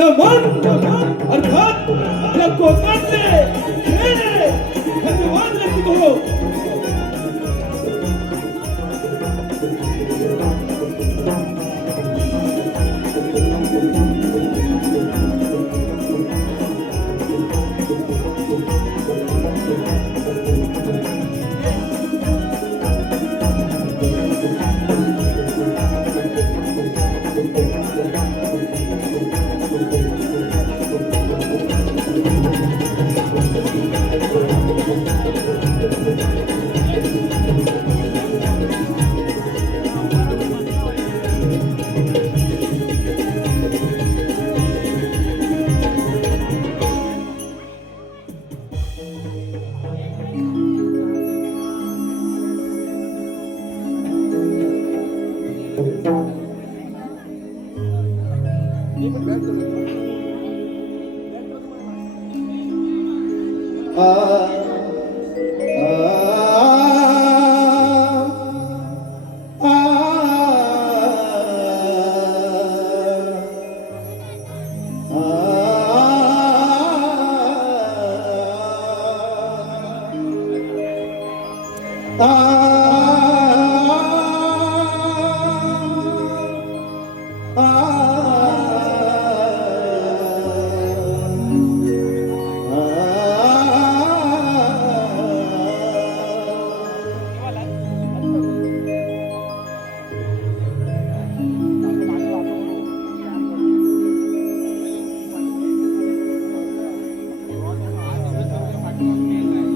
नमन अर्थात या कोकणचे खेळ धन्यवाद व्यक्त करो.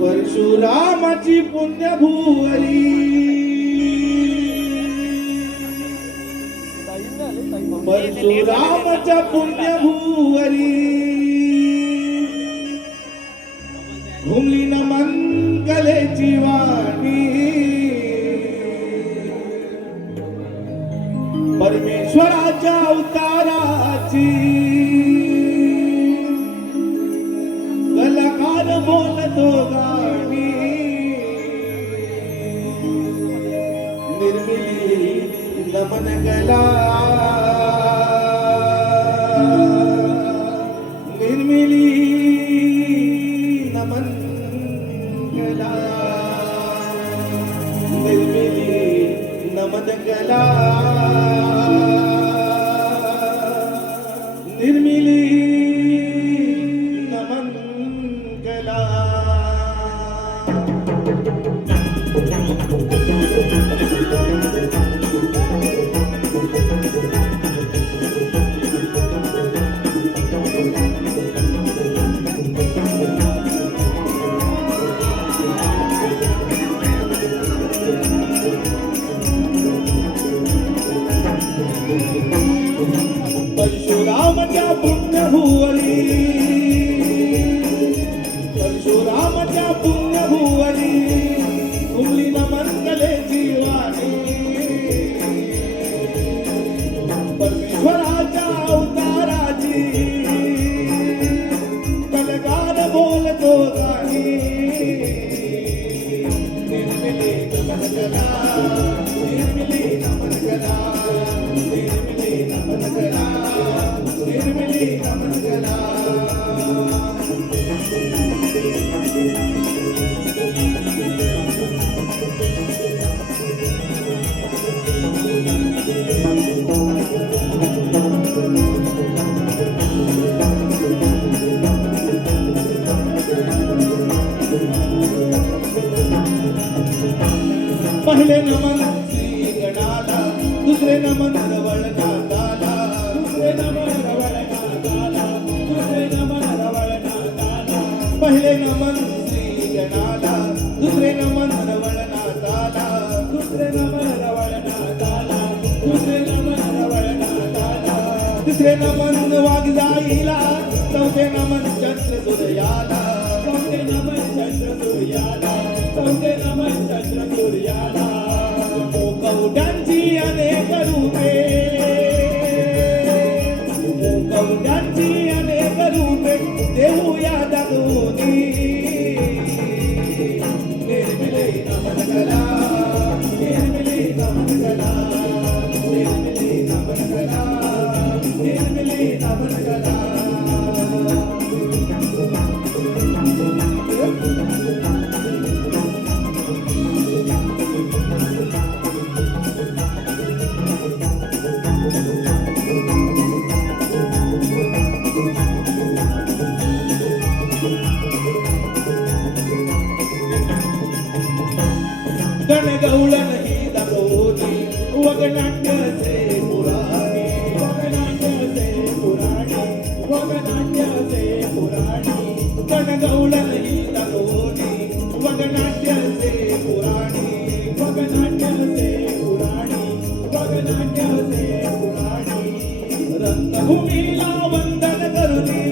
परशुरामाची पुण्यभूवरी परशुरामाच्या पुण्यभूवरी घुमली न मंगलेची वाणी परमेश्वराच्या अवताराची कलाकार बोलतो गाणी निर्मिली नमन गला निर्मिली नमन गला निर्मिली नमन गला निर्मिली नमन गला. परशुरामाच्या पुण्यभूवरी परशुरामाच्या पुण्यभूवरी घुमली न मंगलेची वाणी परमेश्वराच्या अवताराची कलाकार बोलतो गाणी निर्मिली नमन गला निर्मिली नमन गला निर्मिली नमन गला निर्मिली नमन गला. पहिले नमन श्री गणाला दुसरे नमन रवळनाथाला दुसरे नमन रवळनाथाला दुसरे नमन रवळनाथाला पहिले नमन श्री गणाला दुसरे नमन रवळनाथाला दुसरे नमन रवळनाथाला दुसरे नमन रवळनाथाला तिसरे नमन वाघजाईला चौथे नमन चंद्र सूर्याला चौथे नमन चंद्र सूर्याला चौथे नमन चंद्र सूर्याला. कवड्यांची अनेक रूपे कवड्यांची अनेक रूपे देऊया दादोनी निर्मिले नमन गला निर्मिले नमन गला निर्मिले नमन गला निर्मिले नमन गला. रंगभूमीला वंदन करुनी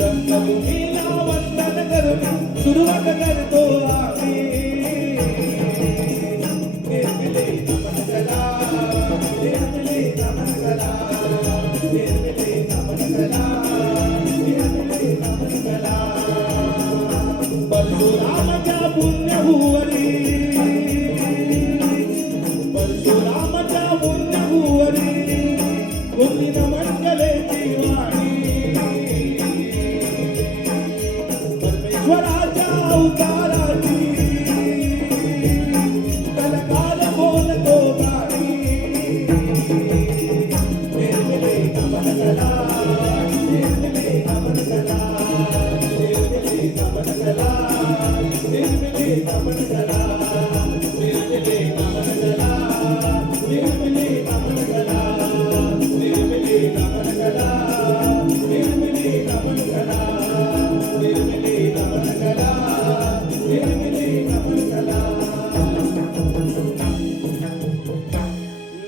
रंगभूमीला वंदन करुनी सुरुवात करतो आम्ही निर्मिले नमन कला निर्मिले नमन कला निर्मिले नमन कला निर्मिले नमन कला परशुरामाच्या पुण्यभुवनी परशुरामाच्या पुण्यभुवनी कोणी नमन केले वाणी परमेश्वराच्या अवताराची कलकाल बोलतो गाणी निर्मिले नमन कला निर्मिले नमन कला निर्मिले नमन कला निर्मिले नमन कला निर्मिले नमन कला निर्मिले नमन कला निर्मिले नमन कला निर्मिले नमन कला निर्मिले नमन कला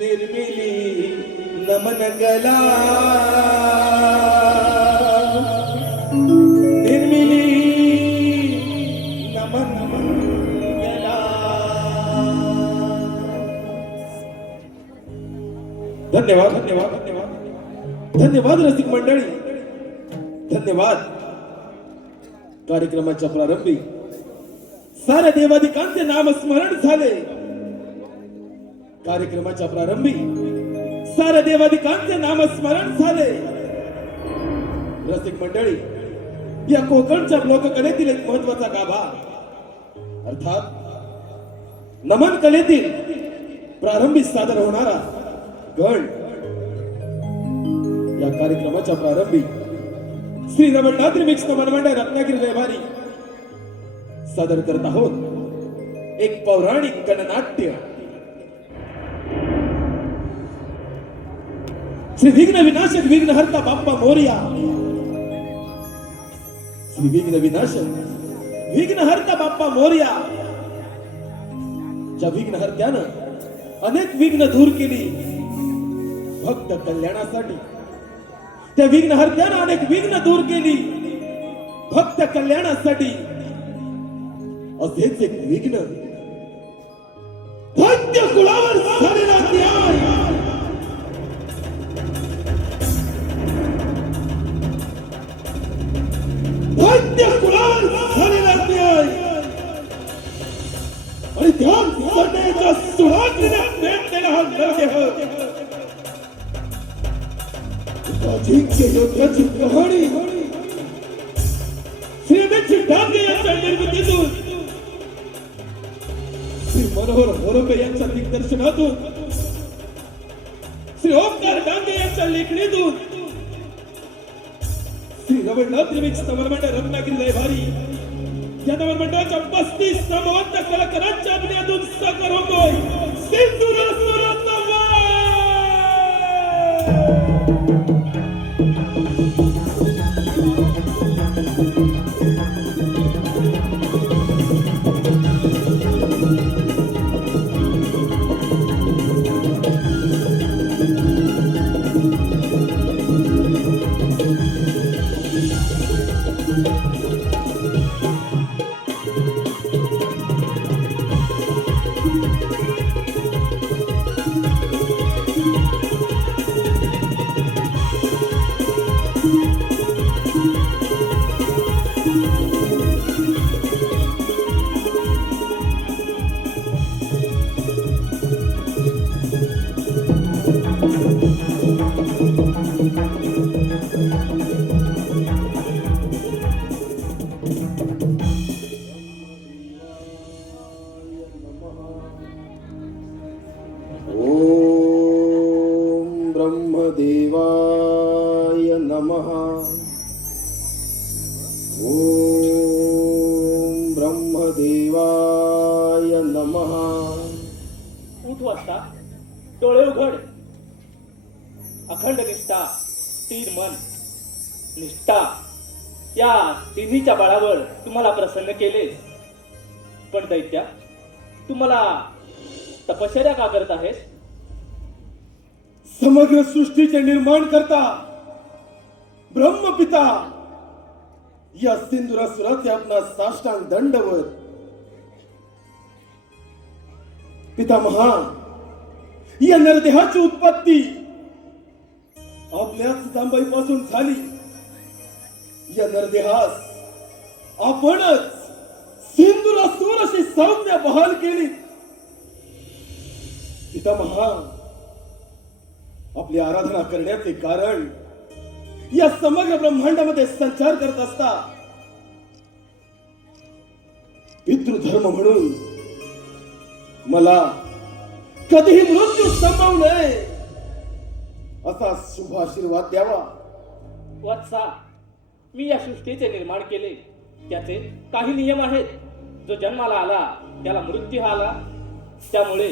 निर्मिले नमन कला निर्मिली नमन कला निर्मिली नमन कला धन्यवाद धन्यवाद धन्यवाद धन्यवाद रसिक मंडळी धन्यवाद कार्यक्रमाच्या प्रारंभी साऱ्या देवादिकांचे नामस्मरण झाले कार्यक्रमाच्या प्रारंभी साऱ्या देवादिकांचे नामस्मरण झाले रसिक मंडळी या कोकणच्या ब्लॉक कलेतील एक महत्वाचा गाभा अर्थात नमन कलेतील प्रारंभी सादर होणारा गण या कार्यक्रमाच्या प्रारंभी श्री रमणनाथ रिमिक्स नमन मंडळ रत्नागिरी रविवारी सादर करत आहोत एक पौराणिक गणनाट्य श्री विघ्न विनाशक विघ्नहर्ता बाप्पा मोरया श्री विघ्न विनाशक विघ्नहर्ता बाप्पा मोरया ज्या विघ्नहर्त्यानं अनेक विघ्न दूर केली भक्त कल्याणासाठी त्या विघ्नहर्त्यानं अनेक विघ्न दूर केली भक्त कल्याणासाठी असेच एक विघ्न दैत्य कुळावर झालेला न्याय दैत्य कुळावर झालेला न्याय आणि ध्यान सदैच्या सुहागीने भेटलेला हा नरदेह अजिंक्य योद्धाची कहाणी श्रीमंत डांगे यांच्या निर्मितीतून श्री मनोहर होरपे यांच्या दिग्दर्शनातून श्री ओंकार डांगे यांच्या लेखणीतून श्री रमणनाथ रिमिक्स नमन मंडळ रत्नागिरी रविवारी या नमन मंडळाच्या 35 नामवंत कलाकारांच्या अभिनयातून साकार होतोय सिंधुदुर्ग ब्रह्मदेवाय नमः। ओम ब्रह्मदेवाय नमः। उठ वाजता डोळे उघड, अखंड निष्ठा, स्थिर मन, निष्ठा या तिन्हीच्या बळावर तुम्हाला प्रसन्न केलेस. पण दैत्या, तुम्हाला तपश्चर्या का करत आहेस? समग्र सृष्टीचे निर्माण करता ब्रह्मपिता या सिंधुरासुराचे आपला साष्टांग दंडवत. पितामहा, या नरदेहाची उत्पत्ती आपल्या सीतांबाई पासून झाली. या नरदेहास आपणच सिंधुरासुर अशी संज्ञा बहाल केली. पितामहा, आपली आराधना करण्याचे कारण या समग्र ब्रह्मांडामध्ये संचार करत असता पितृधर्म म्हणून मला कधीही मृत्यू संभव नये असा शुभ आशीर्वाद द्यावा. वत्सा, मी या सृष्टीचे निर्माण केले. त्याचे काही नियम आहेत. जो जन्माला आला त्याला मृत्यू हा आला. त्यामुळे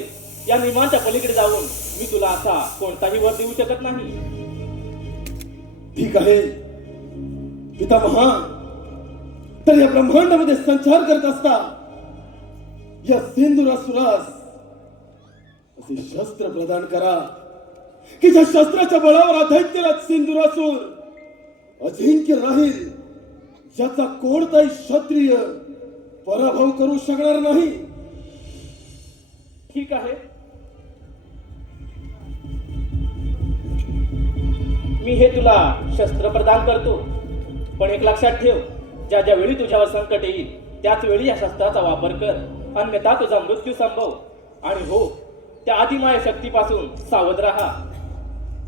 या नियमांच्या पलीकडे जाऊन मी तुला असा कोणताही वर देऊ शकत नाही. ठीक आहे पितामहा, तर या ब्रह्मांडामध्ये संचार करत असता या सिंधुरासुरास असे शस्त्र प्रदान करा की ज्या शस्त्राच्या बळावर अदैत्यराज सिंधुरासुर अजिंक्य राहील, ज्याचा कोणताही क्षत्रिय पराभव करू शकणार नाही. ठीक आहे, मी हे तुला शस्त्र प्रदान करतो. पण एक लक्षात ठेव, ज्या ज्या वेळी तुझ्यावर संकट येईल त्याच वेळी या शस्त्राचा वापर कर, अन्यथा तुझा मृत्यू संभव. आणि हो, त्या आदिमाय शक्तीपासून सावध राहा.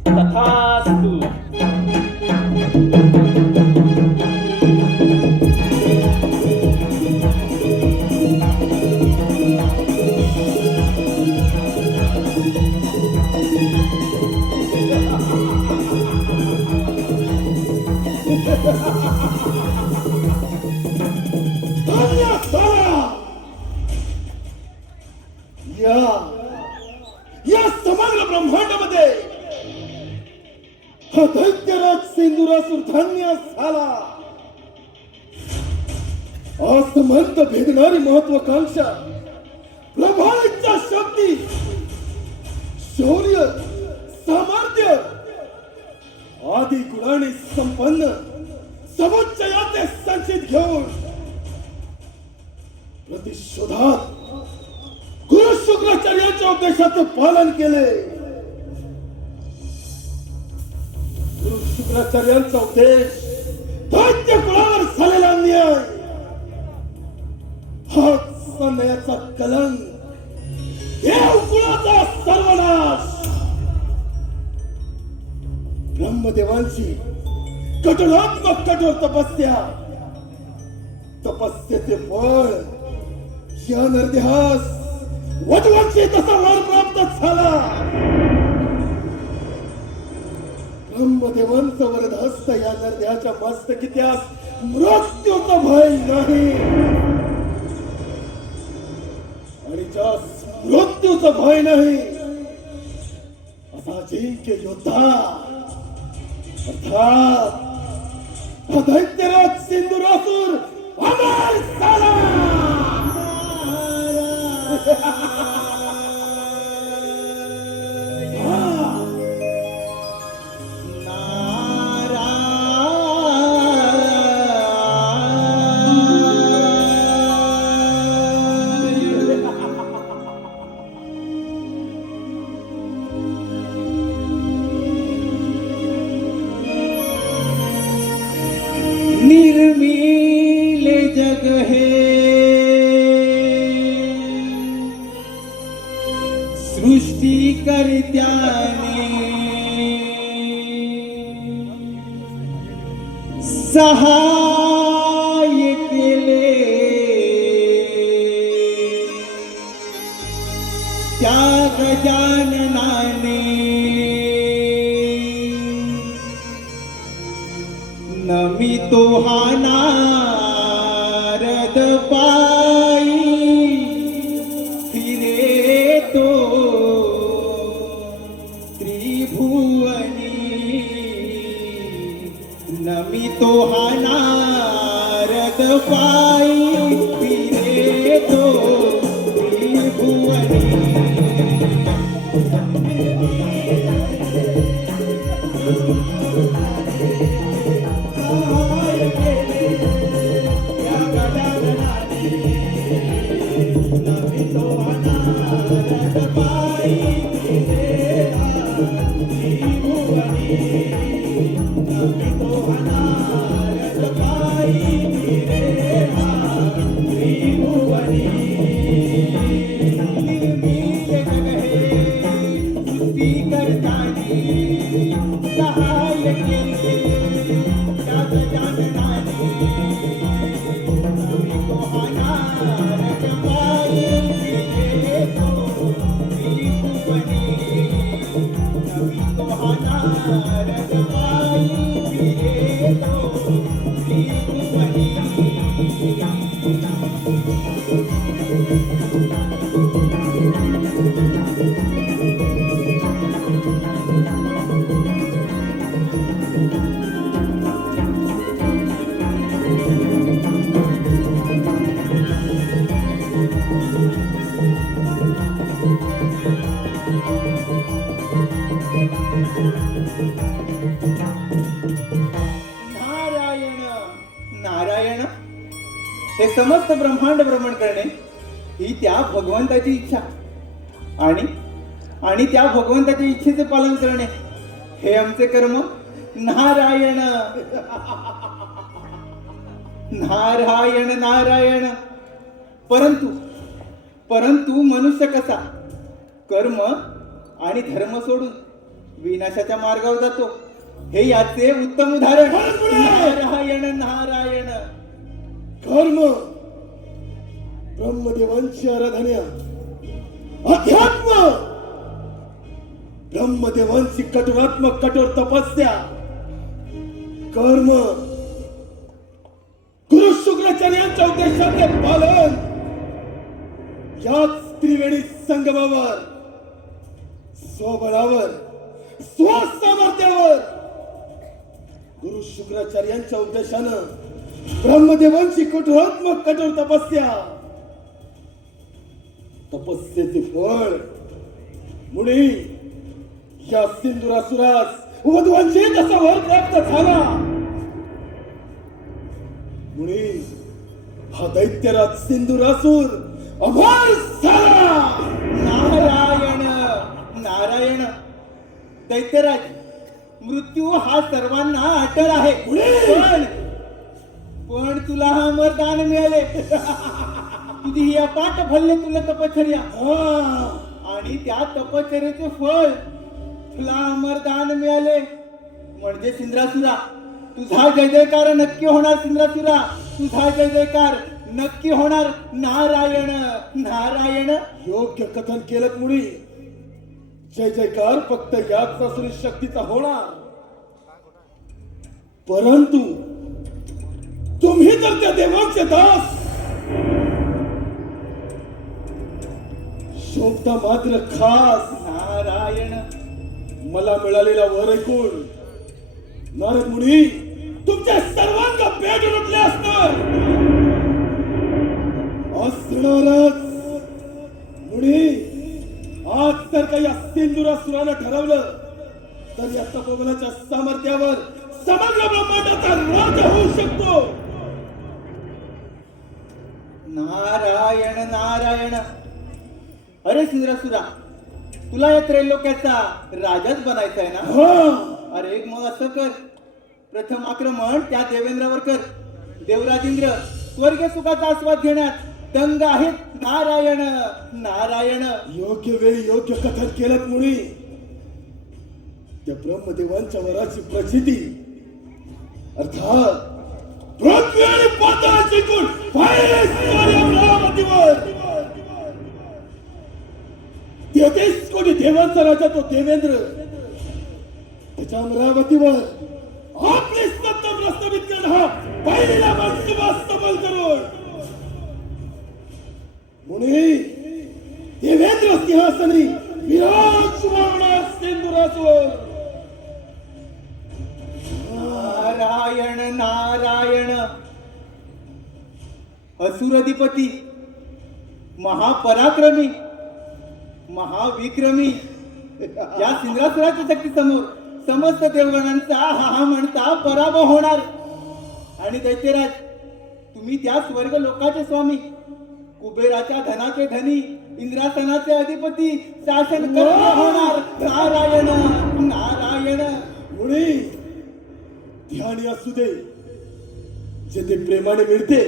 तथास्तु. या समग्र ब्रह्मांडामध्ये हा दैत्यराज सिंधुरासुर धन्य झाला. असमंत भेदणारी महत्वाकांक्षा, प्रभावितच्या शक्ती, शौर्य, सामर्थ्य आदी गुणांनी संपन्न समुच्चयाचे संचित घेऊन प्रतिशोधात गुरु शुक्राचार्यांच्या उपदेशाचे पालन केले. गुरु शुक्राचार्यांचा उपदेश दैत्य कुळावर झालेला अन्याय, हाच अन्यायाचा कलंक, देव कुळाचा सर्वनाश. ब्रह्मदेवांची कठोरात्मक कठोर तपस्या, तपस्येचे फळ या नरदेहास वधूंची तसा वर प्राप्त झाला. ब्रह्मदेवांचा वरदहस्त या नरदेहाच्या मस्तकी त्यास मृत्यूचा भय नाही. आणि ज्या मृत्यूचा भय नाही असा अजिंक्य योद्धा अर्थात हा दैत्यराज सिंधुरासुर अमर झाला. निर्मील जग है सृष्टी करत्याने, सहाय केले त्या गजाननाने. नमितो हा नारद पायी फिरे तो त्रिभुवनी. नमितो हा नारद पायी फिरे तो त्रिभुवनी. सहाय केले या गजाननाने नमितो अनारद पायी फिरेला त्रिभुवनी नमितो अनारद पायी फिरेला त्रिभुवनी निर्मील जग हे सृष्टी करतानी सहाय केले या गजाननाने नमितो अनारद पायी फिरेला त्रिभुवनी नमितो अनारद पायी फिरेला त्रिभुवनी नारायण नारायण हे समस्त ब्रह्मांड भ्रमण करणे ही त्या भगवंताची इच्छा आणि त्या भगवंताच्या इच्छेचे पालन करणे हे आमचे कर्म. नारायण नारायण नारायण. परंतु मनुष्य कसा कर्म आणि धर्म सोडून विनाशाच्या मार्गावर जातो हे याचे उत्तम उदाहरण. नारायण नारायण. कर्म ब्रह्मदेवांची आराधना, अध्यात्म ब्रह्मदेवांची कठोरात्मक कठोर तपस्या, कर्म गुरु शुक्राचार्यांच्या उपदेशाचे पालन, याच त्रिवेणी संगमावर स्वबळावर स्वसामर्थ्यावर गुरु शुक्राचार्यांच्या उपदेशानं ब्रह्मदेवांची कठोरात्मक कठोर तपस्येचे फळ मुनी या सिंधुरासुरास वधूंचे जसा वर प्राप्त झाला, मुनी हा दैत्यराज सिंधुरासुर अमर झाला. नारायण नारायण. दैत्यराज मृत्यू हा सर्वांना अटळ आहे, पण तुला हा अमरदान मिळाले. तुझी ही अपाट फलले तुला तपश्चर्या आणि त्या तपश्चर्याचे फळ तुला अमरदान मिळाले. म्हणजे सिंद्रासुरा तुझा जय जयकार नक्की होणार. सिंद्रासुरा तुझा जय जयकार नक्की होणार. नारायण नारायण. योग्य कथन केलं मुनी. जय जयकार फक्त याच असुरी शक्तीचा होणार, परंतु तुम्ही तर त्या देवांचे दास, शोभता मात्र खास. नारायण. मला मिळालेला वर ऐकून नारद मुनी तुमच्या सर्वांना पेट उठले असणार. असणारच मुनी. आज तर काही या सिंधुरासुरानं ठरवलं तर या तपोबलाच्या सामर्थ्यावर समग्र ब्रह्मांडाचा राज होऊ शकतो. नारायण नारायण. अरे सिंद्रासुरा तुला या त्रैलोक्याचा राजाच बनायचा आहे ना. अरे मग असं कर, प्रथम आक्रमण त्या देवेंद्रावर कर. देवराजेंद्र स्वर्ग सुखाचा आस्वाद घेण्यात दंग आहेत. नारायण नारायण. योग्य वेळी योग्य कथन केलं मुनी. त्या ब्रह्मदेवांच्या वराची प्रचिती अर्थात पृथ्वी आणि पाताळाची गुण अमरावतीवर 33 कोटी देवांचा राजा तो देवेंद्र त्याच्या अमरावतीवर आपली सत्ता प्रस्थापित करणं हा पहिला मनसुबा सबल करून मुनी देवेंद्र सिंहासनी विराजमान सिंधुरासुर. नारायण नारायण. असुरधिपती महापराक्रमी महाविक्रमी या सिंद्रासुराच्या शक्ती समोर समस्त देवगणांचा हा म्हणता पराभव होणार. आणि दैत्यराज, तुम्ही त्या स्वर्ग लोकाचे स्वामी, कुबेराच्या धनाचे धनी, इंद्रासनाचे अधिपती, शासन होणार. नारायण नारायण. मुळे ध्यानी असू दे, जेथे प्रेमाने मिळते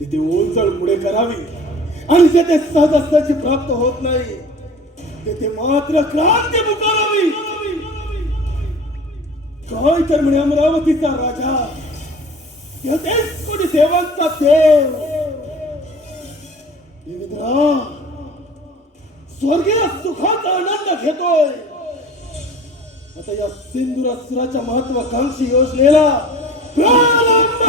तिथे ओंजळ पुढे करावी, आणि जेथे सहजाची प्राप्त होत नाही तेथे मात्र क्रांती पुकारावी. काय तर म्हणे अमरावतीचा राजा, 33 कोटी देवांचा देव देवेंद्रा स्वर्गीय सुखाचा आनंद घेतोय. आता या सिंधुरासुराच्या महत्वाकांक्षी योजनेला प्रारंभ.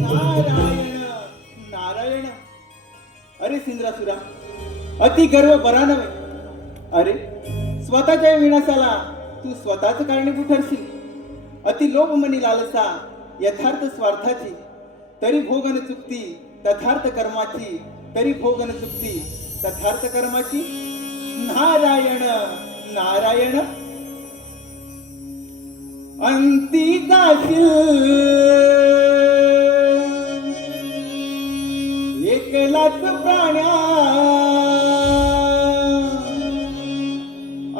नारायण नारायण. अरे सिंद्रासुरा, अति गर्व बरा नव्हे. अरे स्वतःच्या विनाशाला तू स्वतःच कारणीभूत ठरशील. अति लोभ मनी लालसा यथार्थ स्वार्थाची, तरी भोगन चुकती तथार्थ कर्माची, तरी भोगन चुकती तथार्थ कर्माची. नारायण नारायण. अंती जाशील एकलाच प्राण्या,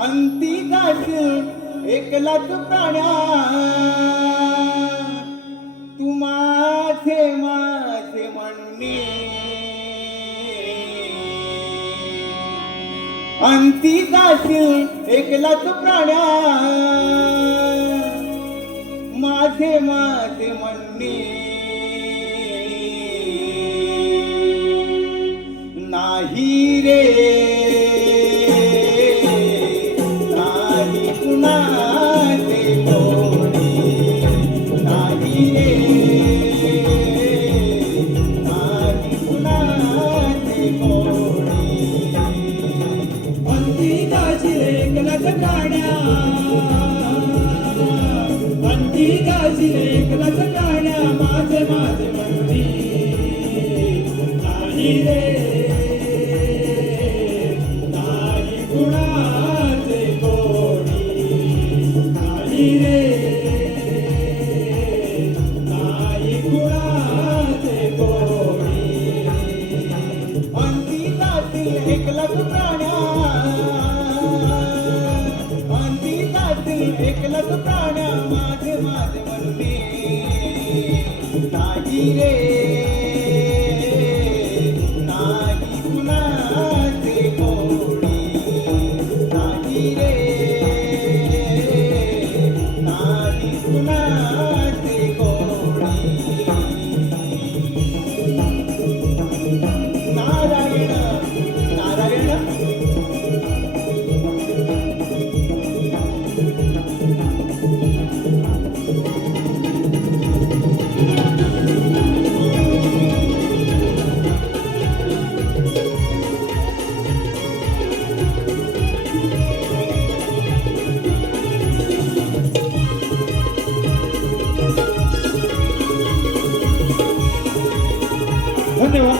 अंती जाशील एकलाच प्राण्या. तू माझे माझे म्हणणे, अंती जाशील एकलाच प्राण्या. माझे माझे म्हणणे नाही रे, नाही कुणाचे कोणी, नाही रे, नाही कुणाचे कोणी. अंती जाशील एकलाच प्राण्या, अंती जाशील एकलाच प्राण्या. माझे माझे म्हणणे नाही रे, नाही कुणाचे कोणी, नाही रे, नाही कुणाचे कोणी. अंती जातील एकलाच प्राण्या, अंती जातील एकलाच प्राण्या. माझे माझे म्हणणे नाही रे, नाही कुणाचे कोणी, नाही रे, नाही कुणाचे कोणी. नारायण नारायण. धन्यवाद.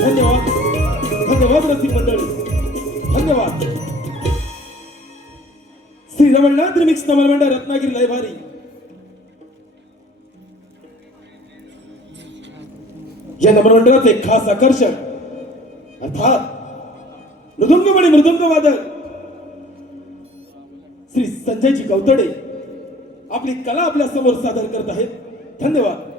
धन्यवाद धन्यवाद रसिक मंडळी, धन्यवाद. श्री रमणनाथ रिमिक्स नवलमंडळ रत्नागिरी लयभारी या नवलमंडळाचे खास आकर्षक अर्थात मृदुंग आणि मृदुंग वादक श्री संजयजी कवतडे आपली कला आपल्या समोर सादर करत आहेत. धन्यवाद.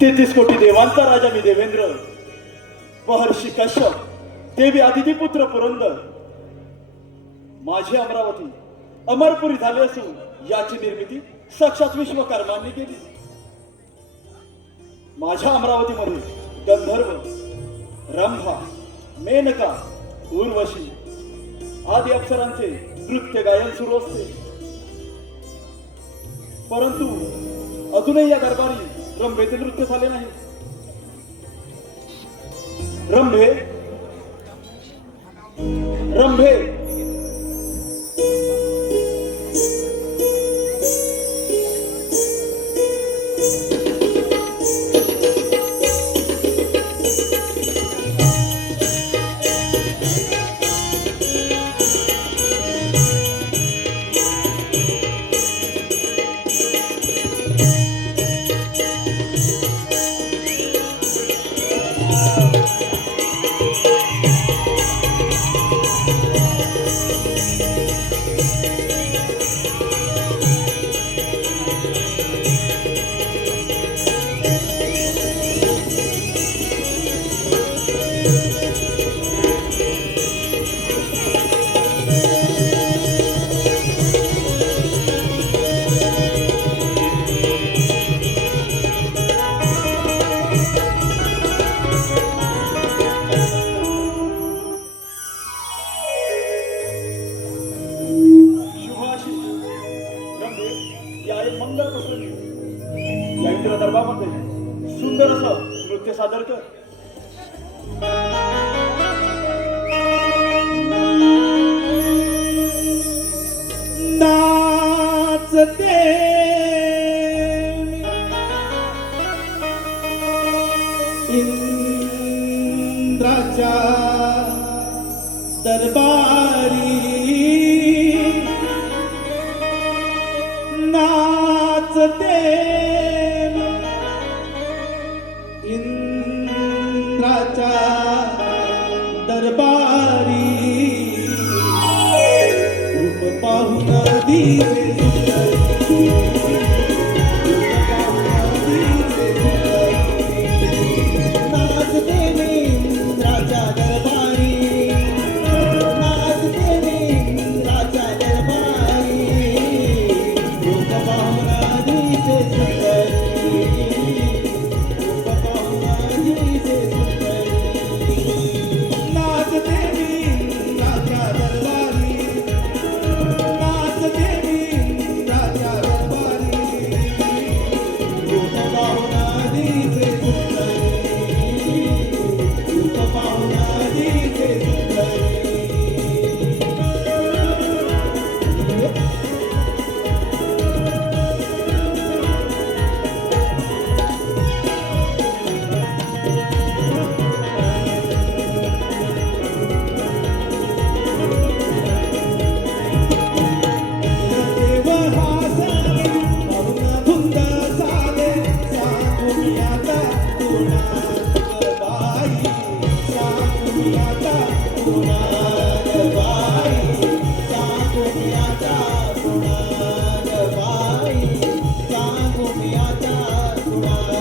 33 कोटी देवांचा राजा मी देवेंद्र, महर्षी कश्यप, देवी आदितीपुत्र पुरंदर, माझी अमरावती अमरपुरी झाली असून याची निर्मिती साक्षात विश्वकर्मांनी केली. माझ्या अमरावतीमध्ये गंधर्व, रंभा, मेनका, उर्वशी आदी अप्सरांचे नृत्य गायन सुरू असते. परंतु अजूनही या दरबारी रंभेचे नृत्य झाले नाही. रंभे रंभे या इंद्र दरबारमध्ये सुंदर असं नृत्य सादर कर. नाचते इंद्राच्या दरबारी, नाचते इंद्राच्या दरबारी, रूप पाहून दिसे सुंदरी, रूप पाहून दिसे सुंदरी, नाचते इंद्राच्या दरबारी, नाचते इंद्राच्या दरबारी, रूप पाहून दिसे सुंदरी, रूप पाहून दिसे सुंदरी, नाचते इंद्राच्या दरबारी, नाचते इंद्राच्या दरबारी, रूप पाहून दिसे सुंदरी, रूप पाहून दिसे सुंदरी. देव हासले पाहून धुंद झाले, सांगून आता तुनात बाई, सांगून आता तुनात बाई, सांगून आता तुनात बाई, सांगून आता तुनात.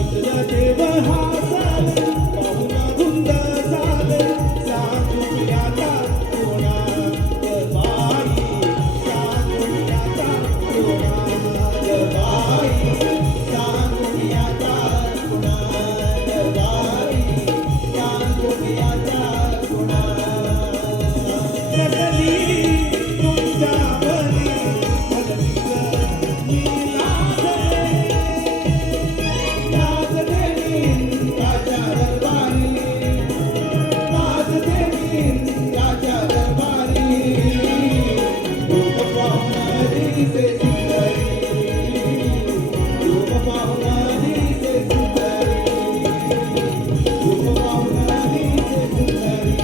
इंद्रदेव हासले पाहून धुंद झाले, सांगून आता तुनात बाई, सांगून आता तुनात बाई, सांगून आता तुनात बाई, सांगून आता तुनात. नटली तुमच्या बरी भगती मी नाचले, नाचते इंद्राच्या दरबारी, नाचते इंद्राच्या दरबारी, रूप पाहून दिसे सुंदरी, रूप पाहून दिसे सुंदरी, रूप पाहून दिसे सुंदरी,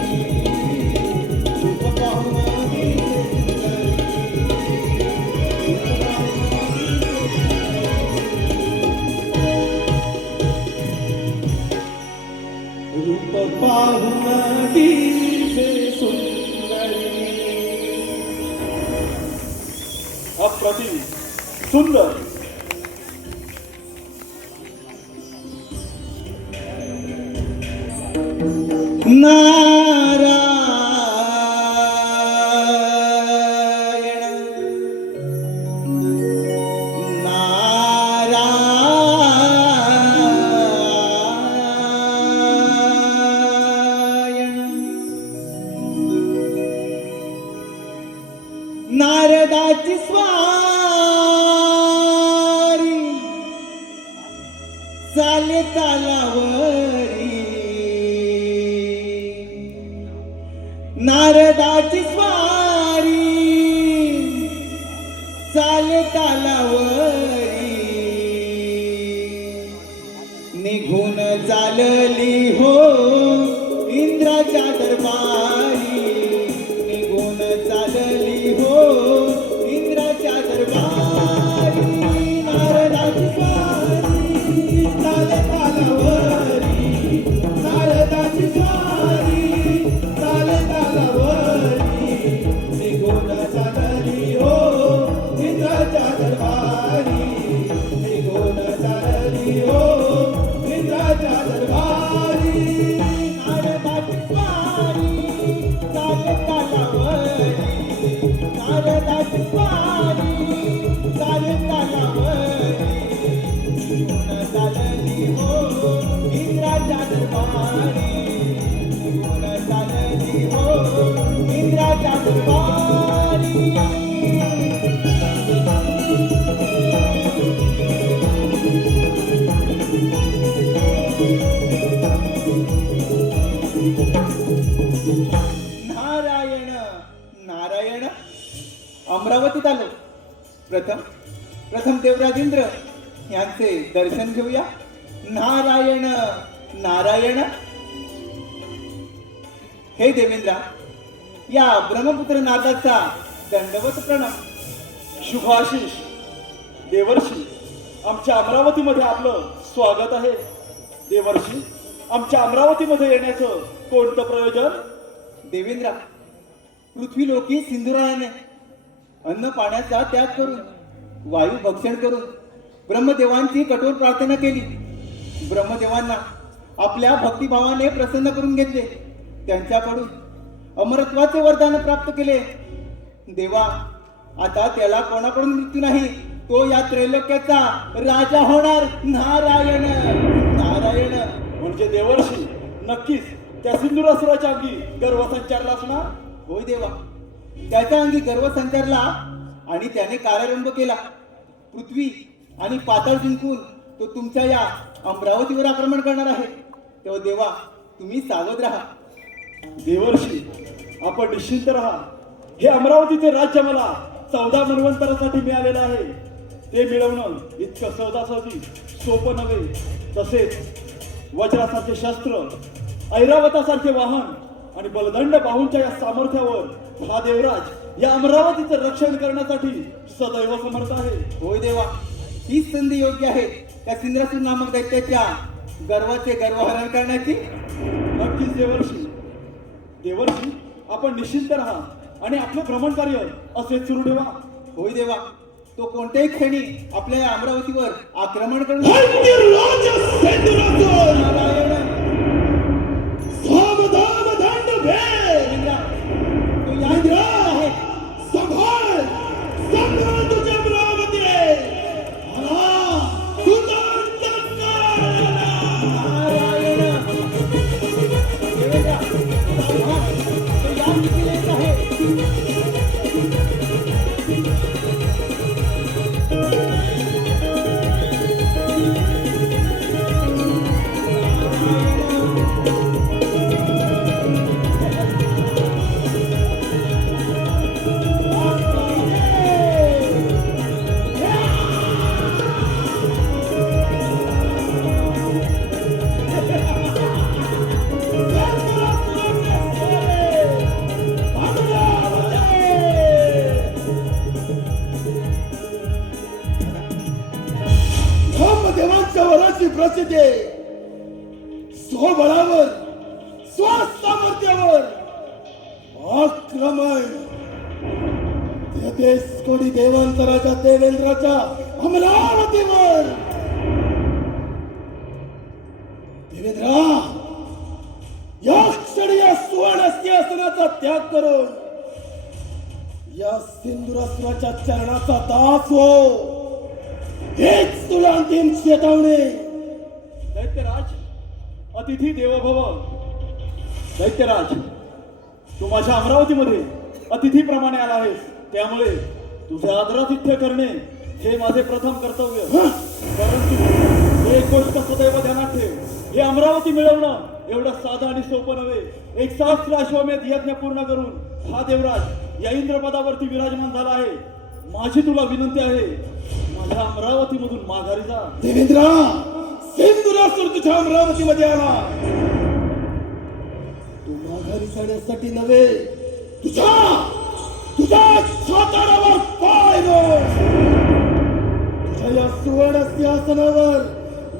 रूप पाहून दिसे सुंदरी, रूप पाहून दिसे सुंदरी. अप्रतिम सुंदर नारदाची स्वारी चाले तालावरी नारदाची स्वारी चाले तालावरी निघून चालली हो इंद्राच्या दरबारी निघून चालली हो इंद्राच्या दरबारी नारदाची स्वारी चाले तालावरी नारदाची स्वारी चाले तालावरी निघून चालली हो इंद्राच्या दरबारी निघून चालली हो इंद्राच्या दरबारी नारदाची स्वारी चाले तालावरी नारदाची स्वारी चाले तालावरी निघून चालली हो इंद्राच्या दरबारी निघून चालली हो इंद्राच्या दरबारी नारायण नारायण अमरावतीत आलो प्रथम देवराजेंद्र यांचे दर्शन घेऊया नारायण नारायण हे देवेंद्रा या ब्रह्मपुत्र नारदाचा दंडवत प्रणव शुभाशीष देवर्षी आमच्या अमरावतीमध्ये आपलं स्वागत आहे. देवर्षी आमच्या अमरावतीमध्ये येण्याचं कोणतं प्रयोजन? देवेंद्रा पृथ्वी लोकी सिंधुरायाने अन्न पाण्याचा त्याग करून वायू भक्षण करून ब्रह्मदेवांची कठोर प्रार्थना केली. ब्रह्मदेवांना आपल्या भक्तिभावाने प्रसन्न करून घेतले. त्यांच्याकडून अमरत्वाचे वरदान प्राप्त केले. देवा आता त्याला कोणाकडून मृत्यू नाही. तो या त्रैलोक्याचा राजा होणार. नारायण नारायण म्हणजे देवर्षी नक्कीच त्या सिंधुरासुराच्या अंगी गर्व संचारला असणार. होय देवा त्याच्या अंगी गर्व संचारला आणि त्याने कारारंभ केला. पृथ्वी आणि पाताळ जिंकून तो तुमच्या या अमरावतीवर आक्रमण करणार आहे. तेव्हा देवा तुम्ही सावध राहा. देवर्षी आपण निश्चिंत राहा. हे अमरावतीचे राज्य मला 14 मन्वंतरासाठी मिळालेलं आहे. ते मिळवणं इतकं सहजासहजी सोपं नव्हे. तसेच वज्रासारखे शस्त्र ऐरावतासारखे वाहन आणि बलदंड बाहूंच्या या सामर्थ्यावर हा देवराज या अमरावतीचं रक्षण करण्यासाठी सदैव समर्थ आहे. होय देवा हीच संधी योग्य आहे त्या सिंद्रासूर नामक दैत्याच्या गर्वाचे गर्वहरण करण्याची. नक्कीच देवर्षी. देवर्षी आपण निश्चिंत राहा आणि आपले भ्रमण कार्य असेच सुरू ठेवा. होय देवा तो कोणत्याही क्षणी आपल्या या अमरावतीवर आक्रमण करणार. नारायण सावधान दंड भेद इंद्रा, तो या आहे. संभाळ संभाळ तुझ्या अमरावती आला तुझा अंत नारायण देवेंद्रा, सावधान, तो या दिशेनेच आहे. देवांच्या वराची प्रसिद्धी स्वबळावर स्वसामर्थ्यावर आक्रमण तेथेच कोणी देवांतराच्या देवेंद्राच्या अमरावतीवर. देवेंद्रा या क्षणी सर्वांचा त्याग करून या सिंदुरासुराच्या चरणाचा दास हो, हेच तुला अंतिम चेतावणी. दैत्यराज, अतिथी देवो भव. दैत्यराज, तू माझ्या अमरावतीमध्ये अतिथीप्रमाणे आला आहेस, त्यामुळे तुझे आदरातिथ्य करणे हे माझे प्रथम कर्तव्य. परंतु एक गोष्ट सदैव ध्यानात ठेव, हे अमरावती मिळवणं एवढं साधं आणि सोपं नव्हे. 1 अश्वमेध यज्ञ पूर्ण करून हा देवराज या इंद्रपदावरती विराजमान झाला आहे. माझी तुला विनंती आहे, माझ्या अमरावतीमधून माघारी जा. देवेंद्रा, सिंदुरासुर तुझ्या अमरावतीमध्ये आला. तू माघारी जाण्यासाठी नव्हे, तुझ्या सातारावर पाय रोव. तुझ्या या सुवर्ण सिंहासनावर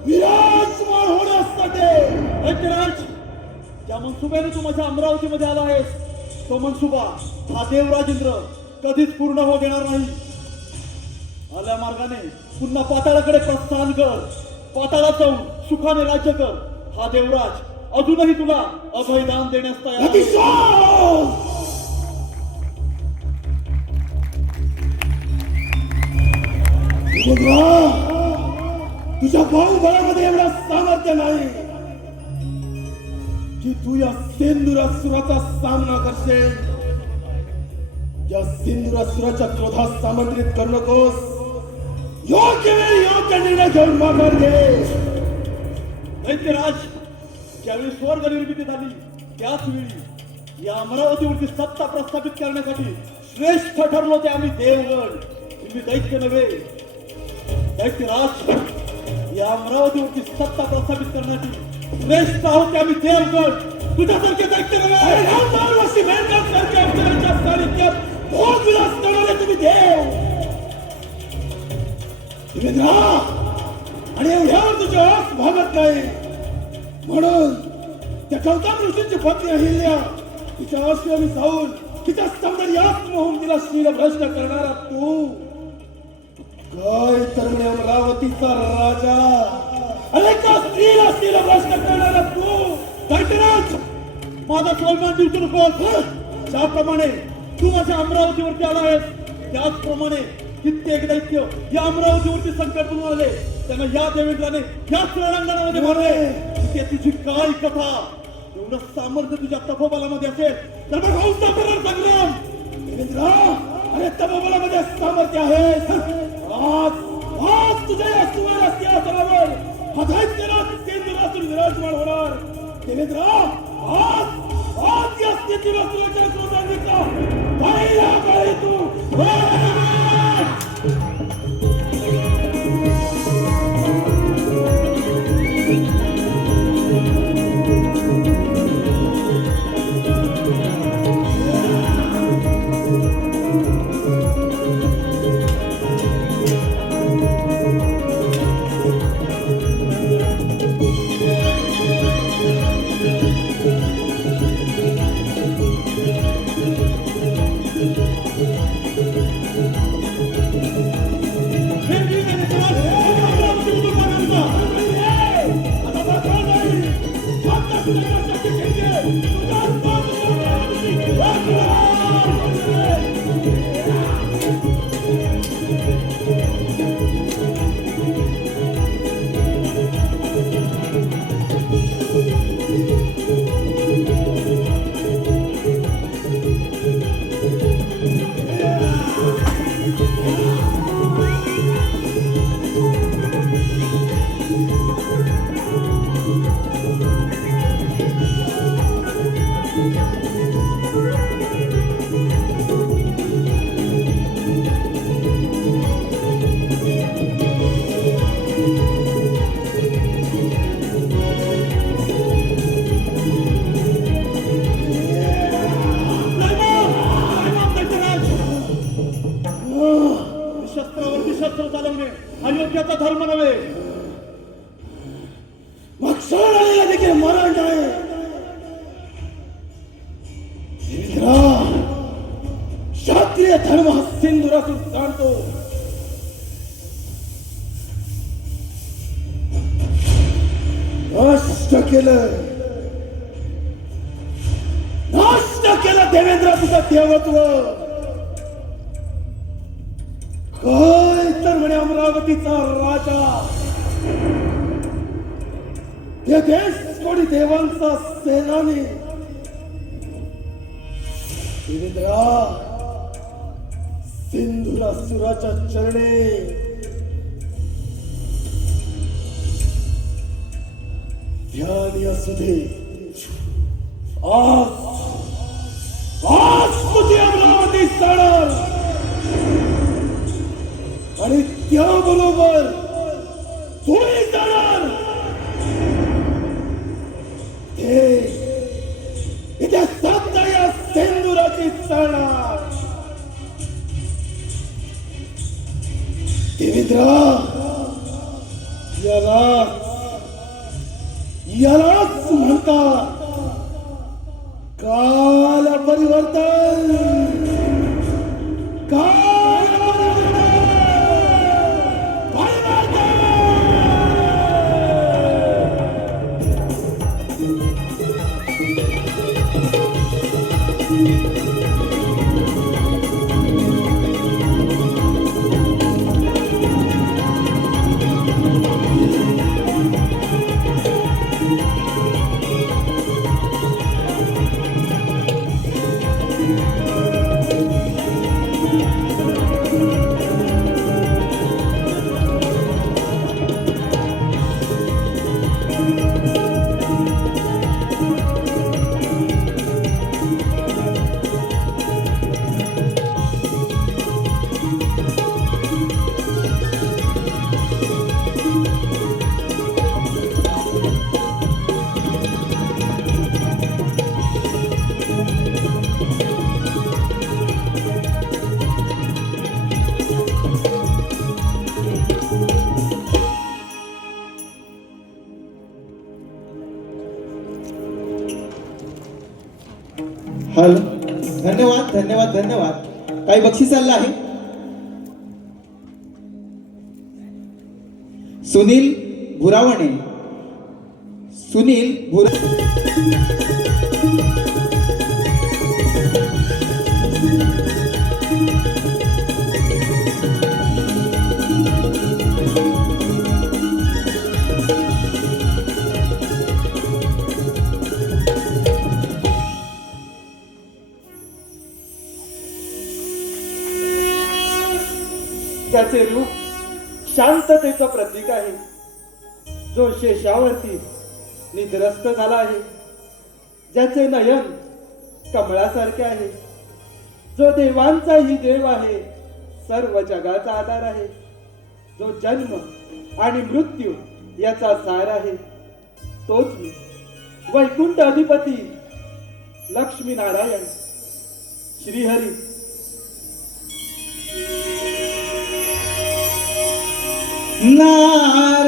विराजमान होण्यासाठी. दैत्यराज, ज्या मनसुब्याने तू माझ्या अमरावतीमध्ये आला आहेस, तो मनसुबा हा देवराजेंद्र कधीच पूर्ण होऊ देणार नाही. आल्या मार्गाने पुन्हा पाताळाकडे प्रस्थान कर. पाताळात जाऊन सुखाने राज्य कर. हा देवराज अजूनही तुला अभयदान देण्यास तयार आहे. अतिश्वास! तुझ्या बाहुबळामध्ये एवढं सामर्थ्य नाही की तू या सिंदुरासुराचा सामना करशील. या सिंदुरासुराच्या क्रोधास सामंत्रित करू नकोस. योग्य वेळी योग्य निर्णय घेऊन माघार घे. दैत्यराज, ज्यावेळी स्वर्ग निर्मिती झाली त्याच वेळी या अमरावतीवरती सत्ता प्रस्थापित करण्यासाठी श्रेष्ठ ठरलो ते आम्ही देवगण, तुम्ही दैत्य नव्हे. दैत्यराज, या अमरावतीवरती सत्ता प्रस्थापित करण्यासाठी श्रेष्ठ आहोत ते आम्ही देवगण, तुझ्यासारखे दैत्य नव्हे. वर्षी सारख्या अवताराच्या सानिध्यात भोगविलास करणारे तुम्ही देव. देवेंद्रा, आणि एवढ्यावर तुझे आस भागत नाही म्हणून त्या गौतम ऋषींची पत्नी अहिल्या तिच्या आश्रमी जाऊन तिच्या सौंदर्यात मोहून तिला शीलभ्रष्ट करणारा तू. काय तर म्हणे अमरावतीचा राजा, अरे त्या स्त्रीला शीलभ्रष्ट करणारा तू. दैत्यराज, माझा स्वाभिमान दिवसू नकोस. ज्याप्रमाणे तू माझ्या अमरावतीवरती आला आहेस, त्याचप्रमाणे कित्येक दैत्य या अमरावतीवरती संकट बनवून आले. त्यांना या देवेंद्राने याच रणांगणामध्ये मारले. ते तुझी काय कथा, एवढं सामर्थ्य तुझ्या तपोबलामध्ये असेल तर मग हौसा करण संग्राम. देवेंद्रा, अरे तपोबलामध्ये सामर्थ्य आहे. आज तुझ्या या सुवर्ण सिंहासनावर हा दैत्यराज सिंदुरासुर विराजमान होणार. देवेंद्रा, आज या सिंदुरासुराच्या क्रोधान्वित पहिला बळी तू. शस्त्र चालवणे अयोग्याचा धर्म नव्हे. मग क्षण आलेला देखील मरण नाही. क्षत्रिय धर्म हा सिंदुरातून जाणतो. नष्ट केलं देवेंद्र तुझं देवत्व काय तर म्हणे अमरावतीचा राजा, या देश कोणी देवांचा सेनानी देवेंद्रा सिंधुरासुराच्या चरणी ध्यान असू दे. आज आज तुझी अमरावती जाणार आणि त्याबरोबर तोही जाणार. हे इथे सत्ता या सिंधुराची जाणार. देवेंद्रा यालाच म्हणतात काल परिवर्तन. काल परिवर्तन. हॅलो, धन्यवाद धन्यवाद धन्यवाद. काही बक्षीस आलं आहे. सुनील भुरावणे, सुनील त्याचे रूप शांततेचं प्रतीक आहे, जो शेषावरती निद्रस्त झाला आहे. ज्याचे नयन कमळासारखे आहे, जो देवांचाही देव आहे, सर्व जगाचा आधार आहे, जो जन्म आणि मृत्यू याचा सार आहे, तोच मी वैकुंठ अधिपती लक्ष्मी नारायण श्रीहरी. नारायण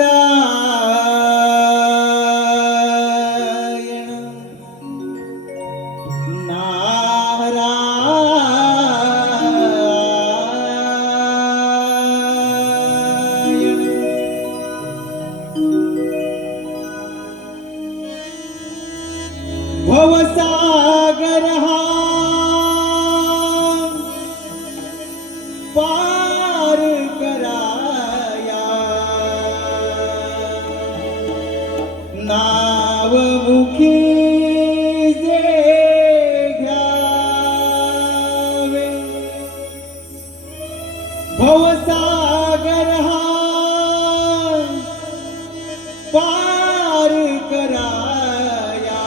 भवसागर हा पार कराया, नावमुखी जे घ्यावे. भवसागर हा पार कराया,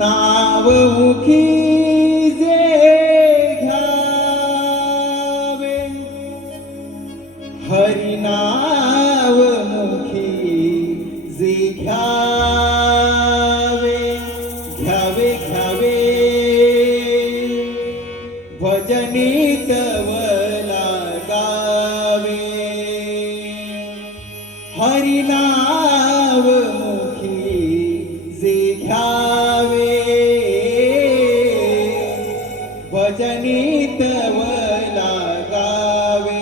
नावमुखी जे घ्यावे. हरिनाव मुखी जे घ्यावे, घ्यावे घ्यावे. भजनी तवला गावे. हरिनाव मुखी जे घ्यावे, भजनी तवला गावे.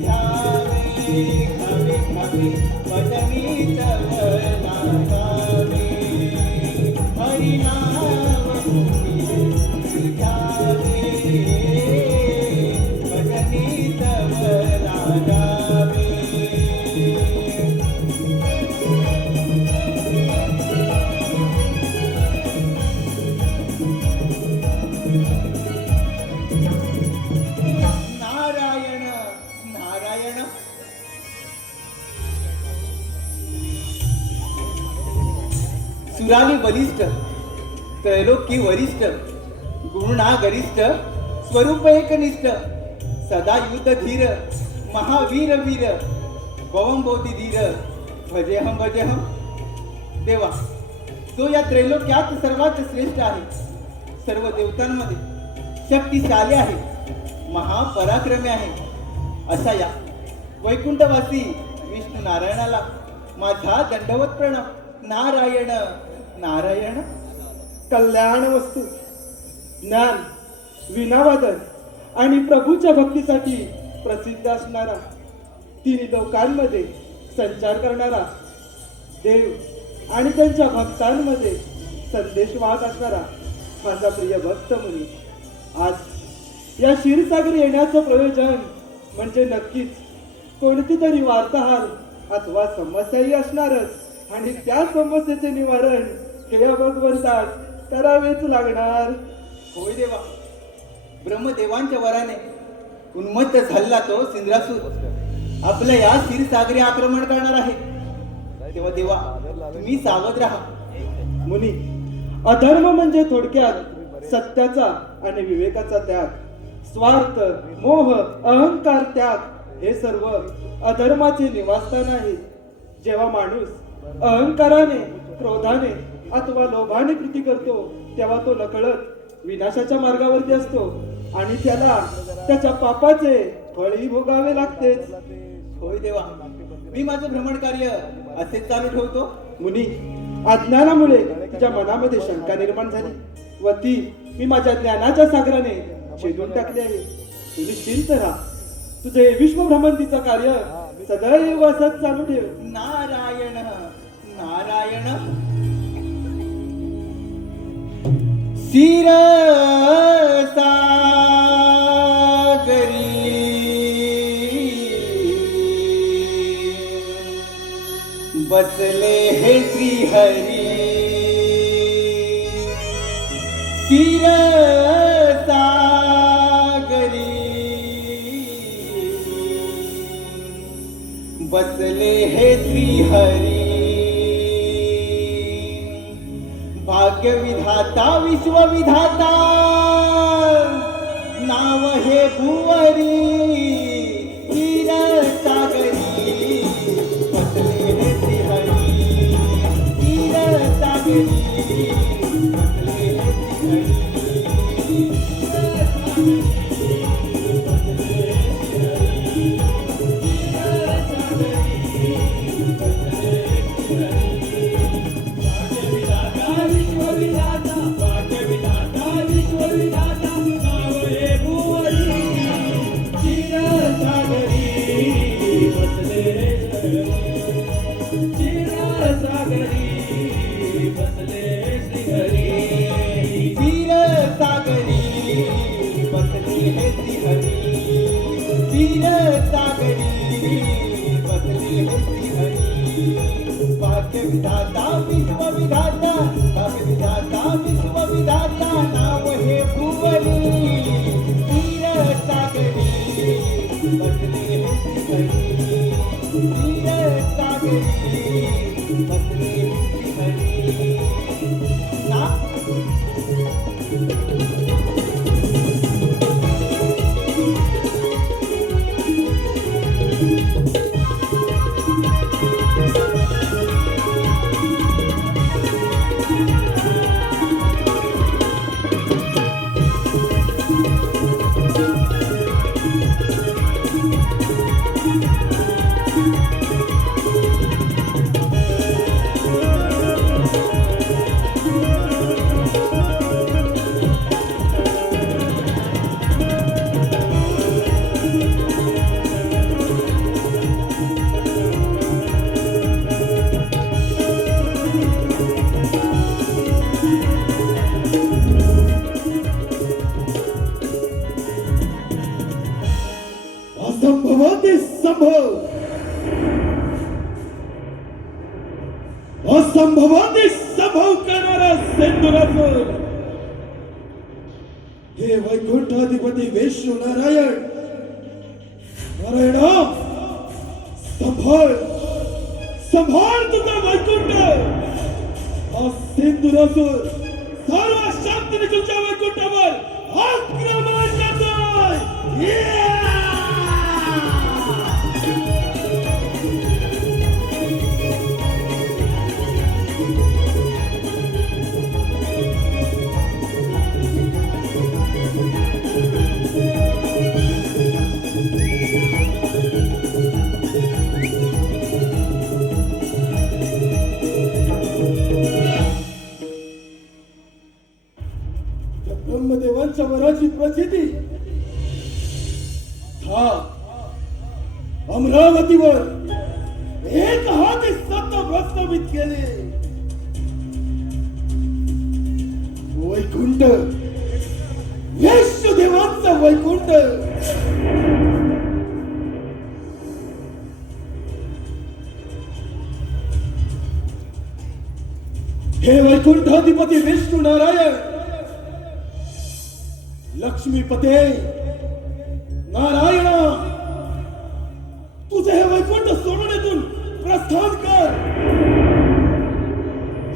घ्यावे घावे घावे वदनी तव लागावे हरिनाम घ्यावे वदनी तव लागावे नारायण नारायण सुराली बलिष्ठ त्रैलोकी वरिष्ठ गुरुणा गरिष्ठ स्वरूप एकनिष्ठ सदा युद्ध धीर महावीर वीर पवम बोधी धीर भजेहम देवा जो या त्रैलोक्यात सर्वात श्रेष्ठ आहे सर्व देवतांमध्ये शक्तिशाली आहे महापराक्रमी आहे अशा या वैकुंठवासी विष्णू नारायणाला माझा दंडवत प्रणव नारायण नारायण कल्याण वस्तू ज्ञान विनावादन आणि प्रभूच्या भक्तीसाठी प्रसिद्ध असणारा तिन्ही लोकांमध्ये संचार करणारा देव आणि त्यांच्या भक्तांमध्ये संदेश वाहत असणारा माझा प्रिय भक्त मुनी आज या क्षीरसागर येण्याचं प्रयोजन म्हणजे नक्कीच कोणती तरी वार्ताहर अथवा समस्याही असणारच आणि त्या समस्येचे निवारण हे या भगवंतास करावेच लागणार. होय देवा ब्रह्मदेवांच्या वराने उन्मत्त झालेला तो सिंद्रासूर आपल्या या क्षीरसागरी आक्रमण करणार आहे तेव्हा देवा तुम्ही सावध राहा. मुनी अधर्म म्हणजे थोडक्यात सत्याचा आणि विवेकाचा त्याग, स्वार्थ मोह अहंकार त्याग हे सर्व अधर्माचे निवासस्थान आहे. जेव्हा माणूस अहंकाराने क्रोधाने अथवा लोभाने कृती करतो तेव्हा तो नकळत विनाशाच्या मार्गावरती असतो आणि त्याला त्याच्या पापाचे फळही भोगावे लागतेच. होय देवा मी माझं भ्रमण कार्य असेच चालू ठेवतो. मुनी अज्ञानामुळे तुझ्या मनामध्ये शंका निर्माण झाली व ती मी माझ्या ज्ञानाच्या सागराने छेदून टाकली आहे. तू निश्चिंत राहा, तुझे विश्वभ्रमंतीचं कार्य सदैव असंच चालू ठेव. नारायण नारायण क्षीर सागरी बसले हे श्री हरी क्षीर सागरी बसले हे श्री हरी भाग्य विधाता विश्वविधाता नाव हे भुवरी क्षीर सागरी बसले हे श्री हरी क्षीर सागरी बसले हे श्री हरी क्षीर सागरी बसले हे श्री हरी क्षीर सागरी बसले हे श्री हरी भाग्य विधाता विश्वविधाता भाग्य विधाता विश्वविधाता नाव हे भुवरी क्षीर सागरी बसले हे श्री हरी क्षीर सागरी बसले हे श्री हरी ना असंभवातील संभव, असंभवातील संभव करणारा सिंधुरासूर हे वैकुंठाधिपती विष्णू नारायण. नारायणा, संभाळ, संभाळ तुझा वैकुंठ. हा सिंधुरासूर सर्व शक्तीने तुझ्या वैकुंठावर आक्रमण करतोय. ब्रह्मदेवांच्या वराची प्रसिद्धी हा अमरावतीवर एक हाती सत्ता प्रस्थापित केले. वैकुंठ, विष्णुदेवांचा वैकुंठ. हे वैकुंठाधिपती विष्णू नारायण, लक्ष्मीपते नारायणा, तुझे हे वैकुंठ सोडून इथून प्रस्थान कर.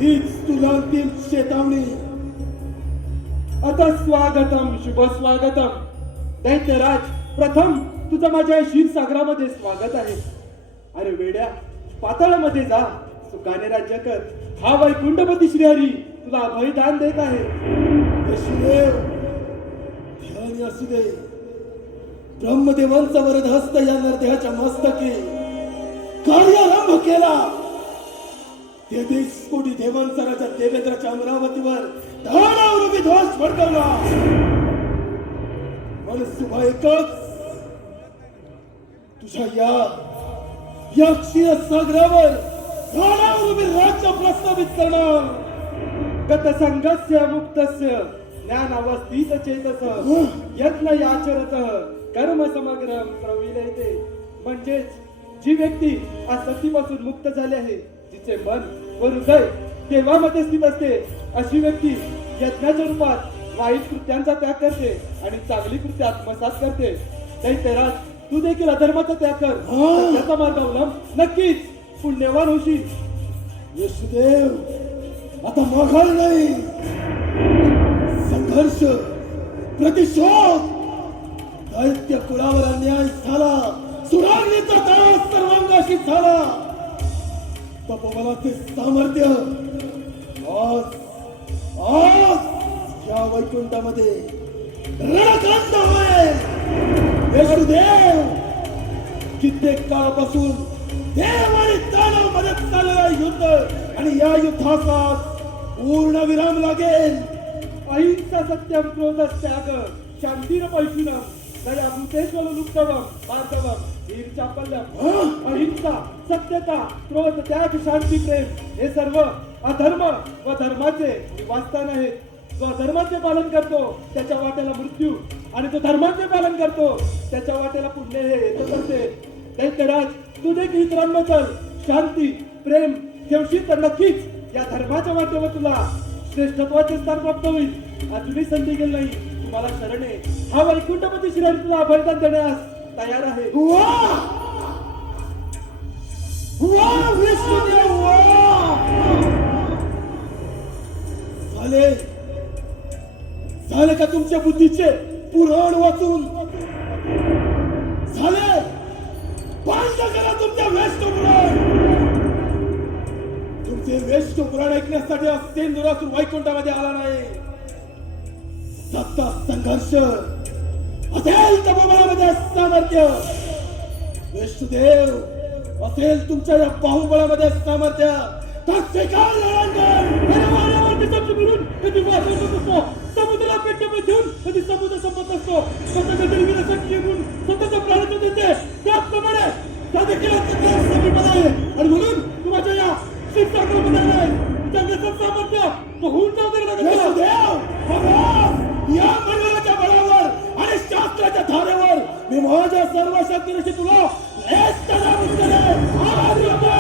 हीच तुला अंतिम चेतावणी. आता स्वागतम, शुभ स्वागतम. दैत्यराज, प्रथम तुझं माझ्या क्षीरसागरामध्ये स्वागत आहे. अरे वेड्या, पाताळामध्ये जा, सुखाने राज्य कर. हा वैकुंठपती श्रीहरी तुला अभयदान देत आहे. विष्णुदेव, ध्यान असू दे. ब्रह्मदेवांचा वरद हस्त या नरदेहाच्या मस्तकी कार्यारंभ केला. 33 कोटी देवांचा राजा देवेंद्राच्या अमरावतीवर दानवरूपी ध्वज फडकवला. मनसुभा एकच, तुझ्या या क्षीरसागरावर दानवरूपी राज्य प्रस्थापित करणार. गतसंगस्य मुक्तस्य ज्ञानावस्थित चेतस यत्न याचरत कर्म समग्रम प्रविलयते. म्हणजेच जी व्यक्ती आसक्तीपासून मुक्त झाली आहे, जिचे मन व हृदय देवामध्ये स्थित असते, अशी व्यक्ती यज्ञाच्या रूपात वाईट कृत्यांचा त्याग करते आणि चांगली कृत्य आत्मसात करते. दैत्यराज, तू देखील अधर्माचा त्याग कर, सत्याचा मार्ग अवलंब, नक्कीच पुण्यवान होशील. विष्णुदेव, आता माघार नाही. संघर्ष, प्रतिशोध. दैत्य कुळावर अन्याय झाला, सुराग्नीचा त्रास सर्वांगाशी झाला. तपोबलाचे सामर्थ्य आज या वैकुंठामध्ये रणकांत होय. विष्णुदेव, कित्येक काळापासून देव आणि दानव मध्ये चाललेला युद्ध, आणि या युद्धाचा पूर्ण विराम लागेल. अहिंसा सत्यम क्रोध त्याग शांतीन पैशुनम दया भूतेश्वर लुप्तवम भार्गवम वीर चापल्यम. अहिंसा, सत्यता, क्रोध, त्याग, शांती, प्रेम हे सर्व अधर्म व धर्माचे निवासस्थान आहेत. जो अधर्माचे पालन करतो त्याच्या वाट्याला मृत्यू, आणि जो धर्माचे पालन करतो त्याच्या वाट्याला पुण्य हे येतच असते. दैत्यराज, तू देखील इतरांना चल, शांती, प्रेम ठेवशील तर नक्कीच या धर्माच्या वाटेवर तुला श्रेष्ठत्वाचे स्थान प्राप्त होईल. अजूनही संधी गेली नाही, तुम्हाला शरण आहे. हा वैकुंठपती श्रीहरी तुला अभयदान देण्यास तयार आहे. विष्णुदेव, झाले का तुमच्या बुद्धीचे पुराण वाचून? झाले? बंद करा तुमच्या वेष्ट पुराण. तुमचे वेष्ट पुराण ऐकण्यासाठी सिंधुरासूर वैकुंठामध्ये आला नाही. सत्ता, संघर्ष असेल तपोबळामध्ये सामर्थ्य. विष्णुदेव, असेल तुमच्या या बाहुबळामध्ये सामर्थ्य, तर स्वीकार समुद्राला पेटण्यामध्ये घेऊन कधी समुद्र संपत असतो. स्वतःच्या निर्विरसट निघून स्वतःच्या प्राणाचं देते, त्याचप्रमाणे त्या देखील समीपत आहे. आणि म्हणून तुम्हाला या शिवसागरामध्ये आलाय. जगाचं सामर्थ्य होऊन जाऊ दे. या मंडळाच्या बळावर आणि शास्त्राच्या धारेवर मी माझ्या सर्व शक्तीनिशी तुला नेस्त नाबूद करेन. आवाज येतोय.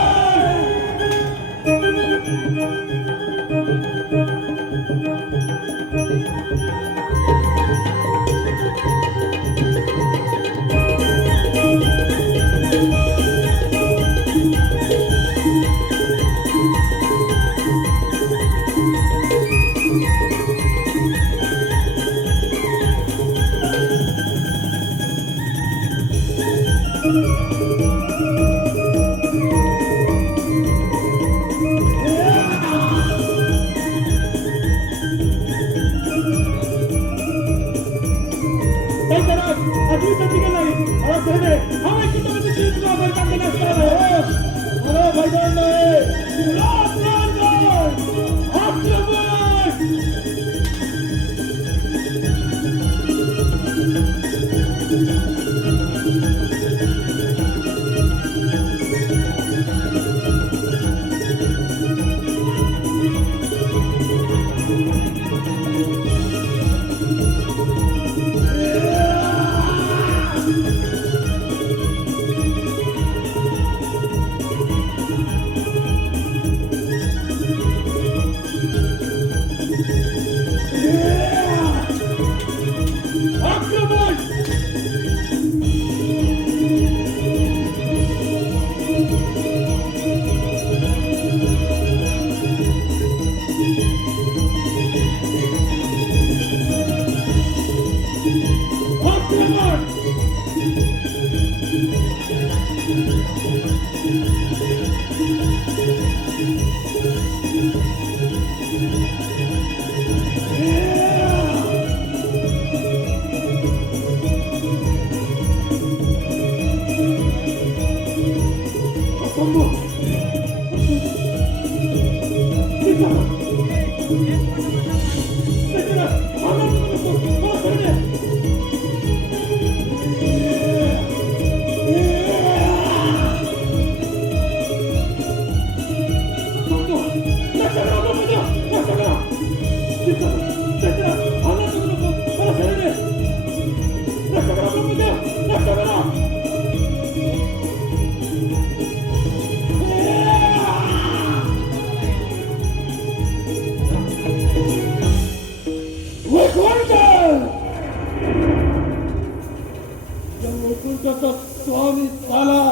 स्वामी झाला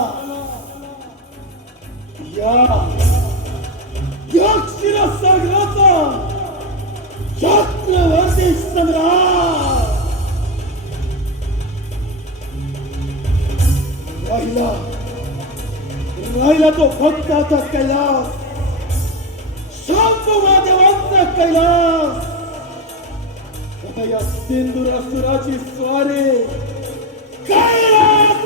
या क्षीरसागराचा चक्रवर्ती सम्राट राहिला तो भक्ताचा कैलास, शांतवादेवांचा कैलास. आता या सिंदूर असुराची स्वारी कैलास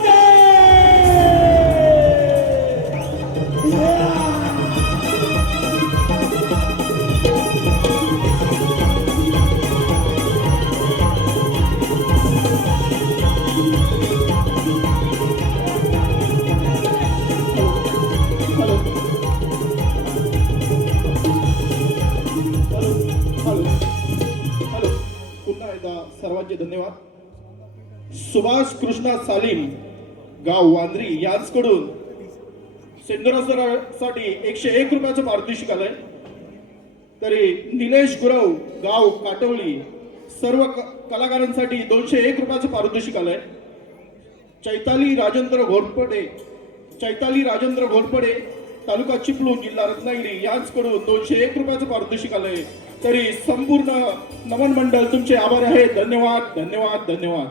सर्वांचे धन्यवाद. सुभाष कृष्णा सालीम गाव वांद्री यांच्याकडून सिंदुरासाठी 101 रुपयाचं पारितोषिक आलंय. तरी निलेश गुरव गाव काटवली सर्व कलाकारांसाठी 201 रुपयाचं पारितोषिक आलंय. चैताली राजेंद्र घोरपडे तालुका चिपळूण जिल्हा रत्नागिरी यांच्याकडून 201 रुपयाचं पारितोषिक आलंय. तरी संपूर्ण नमन मंडळ तुमचे आभार आहे. धन्यवाद धन्यवाद धन्यवाद.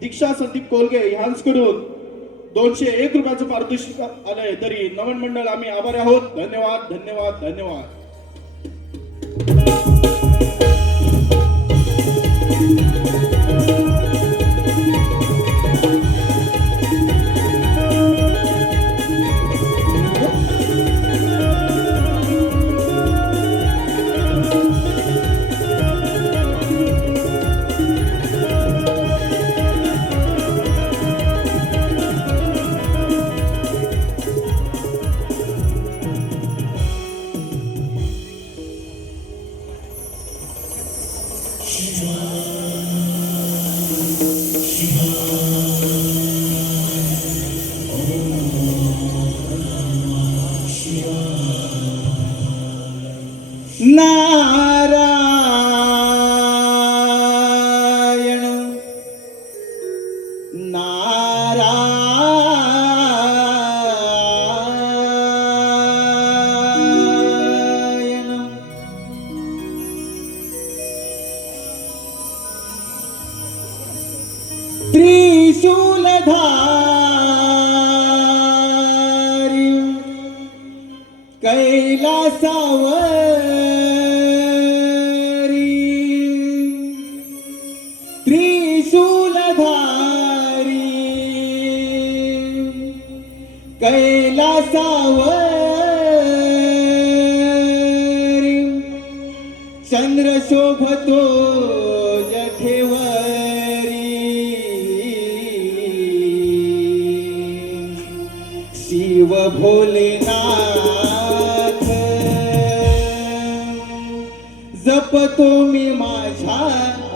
दीक्षा संदीप कोलगे ह्यांकडून 201 रुपयाचं पारितोषिक आलंय. तरी नमन मंडळ आम्ही आभारी आहोत. धन्यवाद धन्यवाद धन्यवाद. नारायण नारायण त्रिशूलधारी कैलासावरी त्रिशूलधारी कैलासावरी चंद्र शोभतो जठेवरी शिव भोलेनाथ जपतो मी माझ्या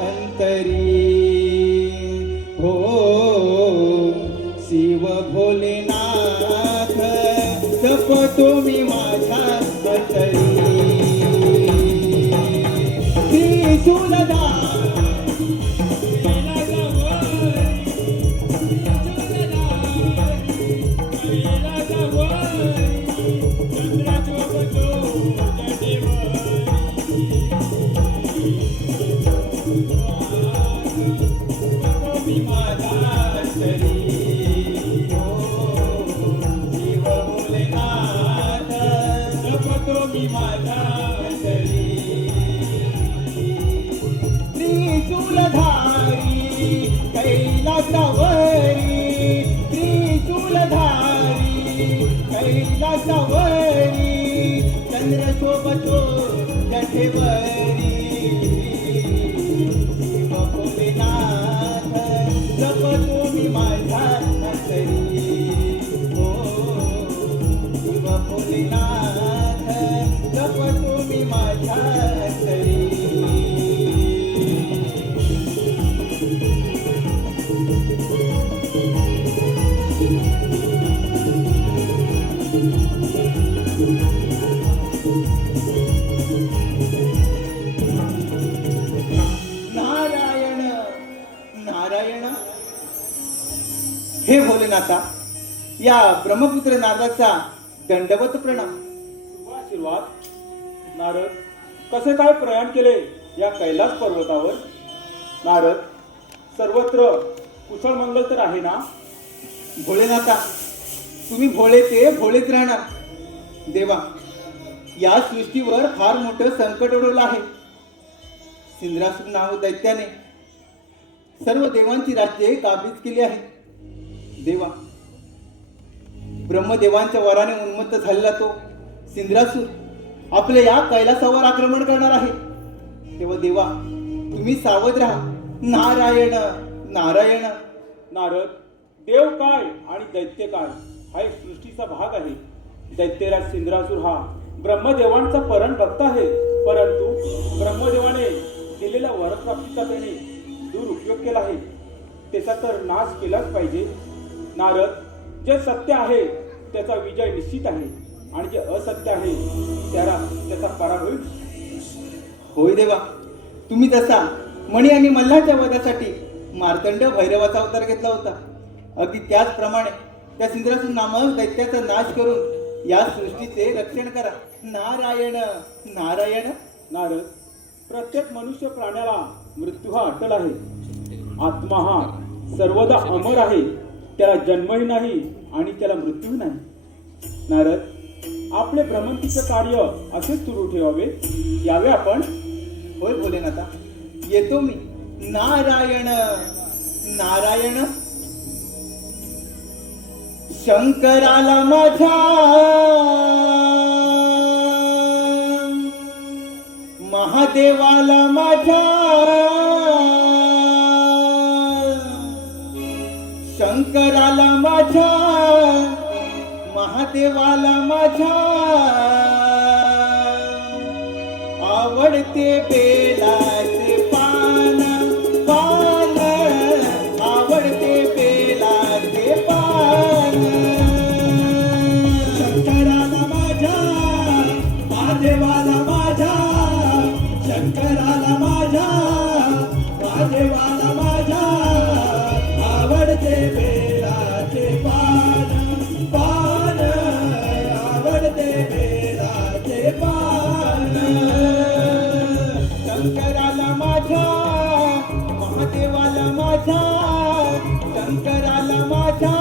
अंतरी हो शिव भोलेनाथ जपतो मी माझ्या अंतरी त्रिशूलधारी त्रिशूलधारी कैलासावरी त्रिशूलधारी कैलासावरी चंद्र शोभतो जठेवरी शिव भोलेनाथ जपतो मी माझ्या अंतरी हो शिव भोलेनाथ जपतो मी माझ्या अंतरी नारायण नारायण हे भोलेनाथा या ब्रह्मपुत्र नादाचा दंडवत प्रणाम. आशीर्वाद. नारद, कसे काय प्रयाण केले या कैलास पर्वतावर? नारद, सर्वत्र कुशळ मंगल तर आहे ना? भोलेनाथा तुम्ही भोळे ते भोळेच राहणार. देवा या सृष्टीवर फार मोठं संकट ओढवलं आहे. इंद्रासूर नाव दैत्याने सर्व देवांची राज्ये काबीज केली आहे. देवा ब्रह्मदेवांच्या वराने उन्मत्त झालेला तो सिंद्रासूर आपल्या या कैलासावर आक्रमण करणार आहे. तेव्हा देवा तुम्ही सावध राहा. नारायण नारायण. नारद, देव काय आणि दैत्य काय हा एक सृष्टीचा भाग आहे. दैत्यराज सिंद्रासूर हा ब्रह्मदेवांचा परण भक्त आहे, परंतु ब्रह्मदेवाने दिलेल्या वरप्राप्तीचा त्याने दुरुपयोग केला आहे. त्याचा तर नाश केलाच पाहिजे. नारद, जे सत्य आहे त्याचा विजय निश्चित आहे आणि जे असत्य आहे त्याचा पराभव. होय देवा तुम्ही जसा मणी आणि मल्हारच्या वधासाठी मार्तंड भैरवाचा अवतार घेतला होता, अगदी त्याचप्रमाणे त्या सिंद्रासूर नामक दैत्याचा नाश करून या सृष्टीचे रक्षण करा. नारायण नारायण. नारद, प्रत्येक मनुष्य प्राण्याला मृत्यू हा अटल आहे. आत्मा हा सर्वदा अमर आहे, त्याला जन्मही नाही आणि त्याला मृत्यूही नाही. नारद, आपले भ्रमंतीचे कार्य असेच सुरू ठेवावे, यावे आपण. होय भोलेनाथा, येतो मी. नारायण नारायण. शंकराला माझ्या महादेवाला माझ्या शंकराला माझ्या महादेवाला माझ्या आवडते बेलाचे पान पान आवडते बेलाचे पान शंकराला माझ्या महादेवाला माझ्या शंकराला माझ्या महादेवाला माझ्या आवडते बेलाचे पान पान आवडते बेलाचे पान शंकराला माझ्या महादेवाला माझ्या शंकराला माझ्या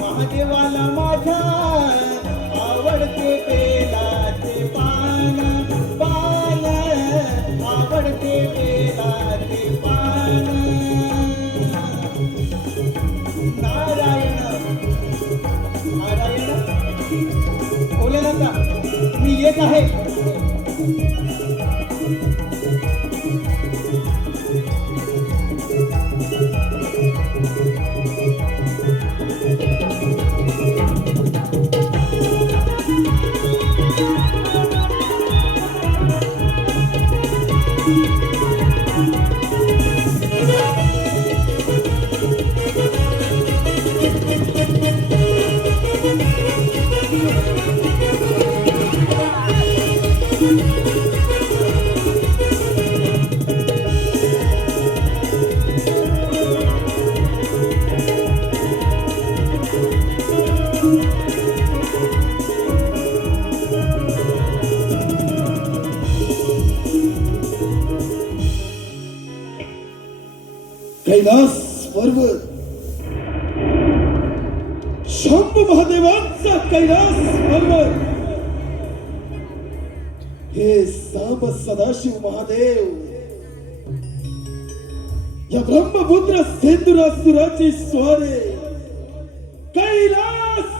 महादेवाला माझ्या आवडते बेलाचे पान पान आवडते बेलाचे पान नारायण नारायण. भोलेनाथा, मी येत आहे. कैलास पर्वत, शंभू महादेवांचा कैलास पर्वत, हे सांब सदाशिव महादेव या ब्रह्मपुत्र सिंधुरासुराची स्वारे कैलास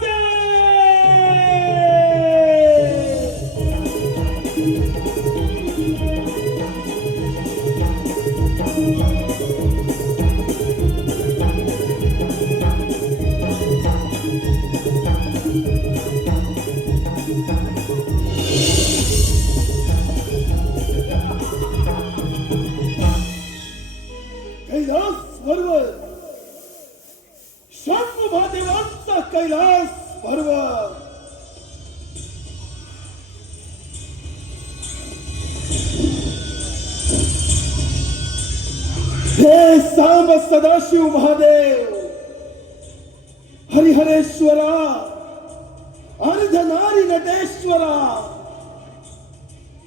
कैलास पर्वत, शंभू महादेवांचा कैलास पर्वत, हे सांब सदाशिव महादेव हरिहरेश्वरा अर्धनारी नटेश्वरा,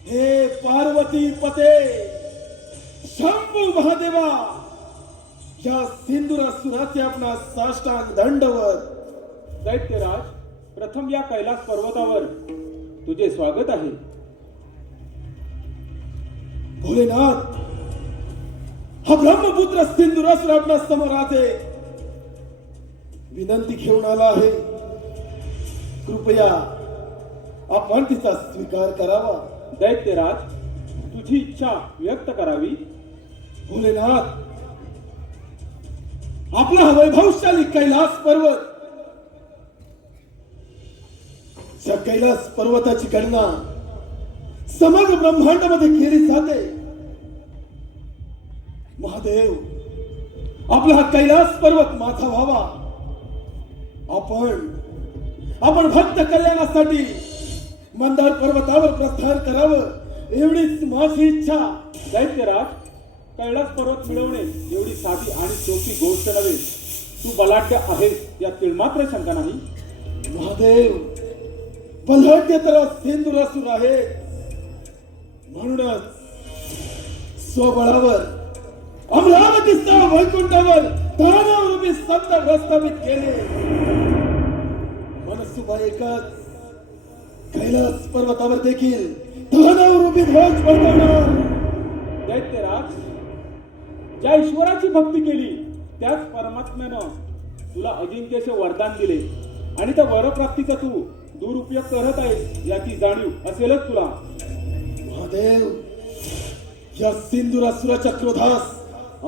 हे पार्वती पते शंभू महादेवा या सिंधुरासुराचे आपला साष्टांग दंडवत. दैत्यराज, प्रथम या कैलास पर्वतावर तुझे स्वागत आहे. भोलेनाथ, हा ब्रह्मपुत्र सिंधुरासुर आपल्या समोर आहे, विनंती घेऊन आला आहे. कृपया आपण तिचा स्वीकार करावा. दैत्यराज, तुझी इच्छा व्यक्त करावी. भोलेनाथ, आपला हा वैभवशाली कैलास पर्वत, या कैलास पर्वताची गणना समग्र ब्रह्मांडामध्ये केली जाते. महादेव, आपला हा कैलास पर्वत माझा व्हावा. आपण भक्त कल्याणासाठी मंदार पर्वतावर प्रस्थान करावं, एवढीच माझी इच्छा. दैत्यराज, कैलास पर्वत मिळवणे एवढी साधी आणि सोपी गोष्ट नव्हे. तू बलाढ्य आहेस यात तिळमात्र शंका नाही. महादेव, बलाढ्य तर सिंधुरासुर आहे, म्हणूनच स्वबळावर अमरावतीच्या वैकुंठावर दानवरूपी संत प्रस्थापित केले. मनसुबा एकच कैलास पर्वतावर देखील दानवरूपी ध्वज फडकवणार. दैत्यराज, ज्या ईश्वराची भक्ती केली त्याच परमात्म्यानं तुला अजिंक्यचे वरदान दिले आणि त्या वरप्राप्तीचा तू दुरुपयोग करत आहेस याची जाणीव असेलच तुला. महादेव, या सिंदुरासुराच्या क्रोधास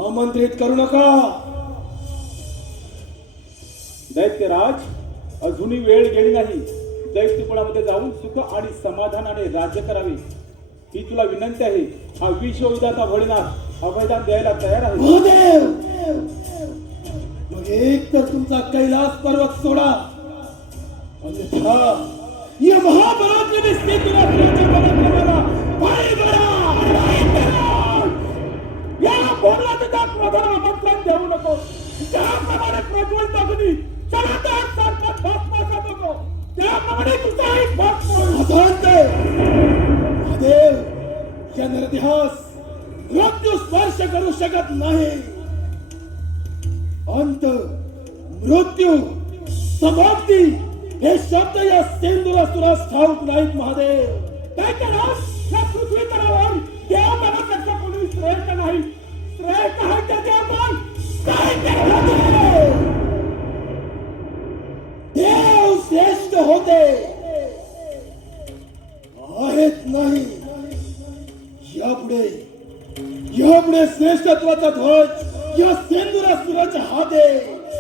आमंत्रित करू नका. दैत्यराज, अजूनही वेळ गेली नाही. दैत्यकुळामध्ये जाऊन सुख आणि समाधानाने राज्य करावे ही तुला विनंती आहे. हा विश्वविधाता भोलेनाथ अभयदान द्यायला तयार आहे. महादेव, मग एक तर तुमचा कैलास पर्वत सोडा, अन्यथा या महापराक्रमी सिंदुरासुराच्या पराक्रमाला पाय भरा. या भोलेनाथाच्या क्रोधाला आमंत्रण देऊ नको. ज्याप्रमाणे प्रज्वलित अग्नी चलातात सारखा भस्मासात होतो त्याप्रमाणे तुझा एक भस्म अथांत महादेव, या नरदेहास मृत्यू स्पर्श करू शकत नाही. अंत, मृत्यू, समाप्ती हे शब्द या सिंदुरासुरास ठाऊक नाहीत. महादेव, दैत्यराज, या पृथ्वी तलावर देवतांपेक्षा कोणी श्रेष्ठ नाही. श्रेष्ठ आहे त्याचे आपण देव श्रेष्ठ होते आहेत नाही. यापुढे श्रेष्ठत्वाचा ध्वज या सिंदुरासुराच्या हाते.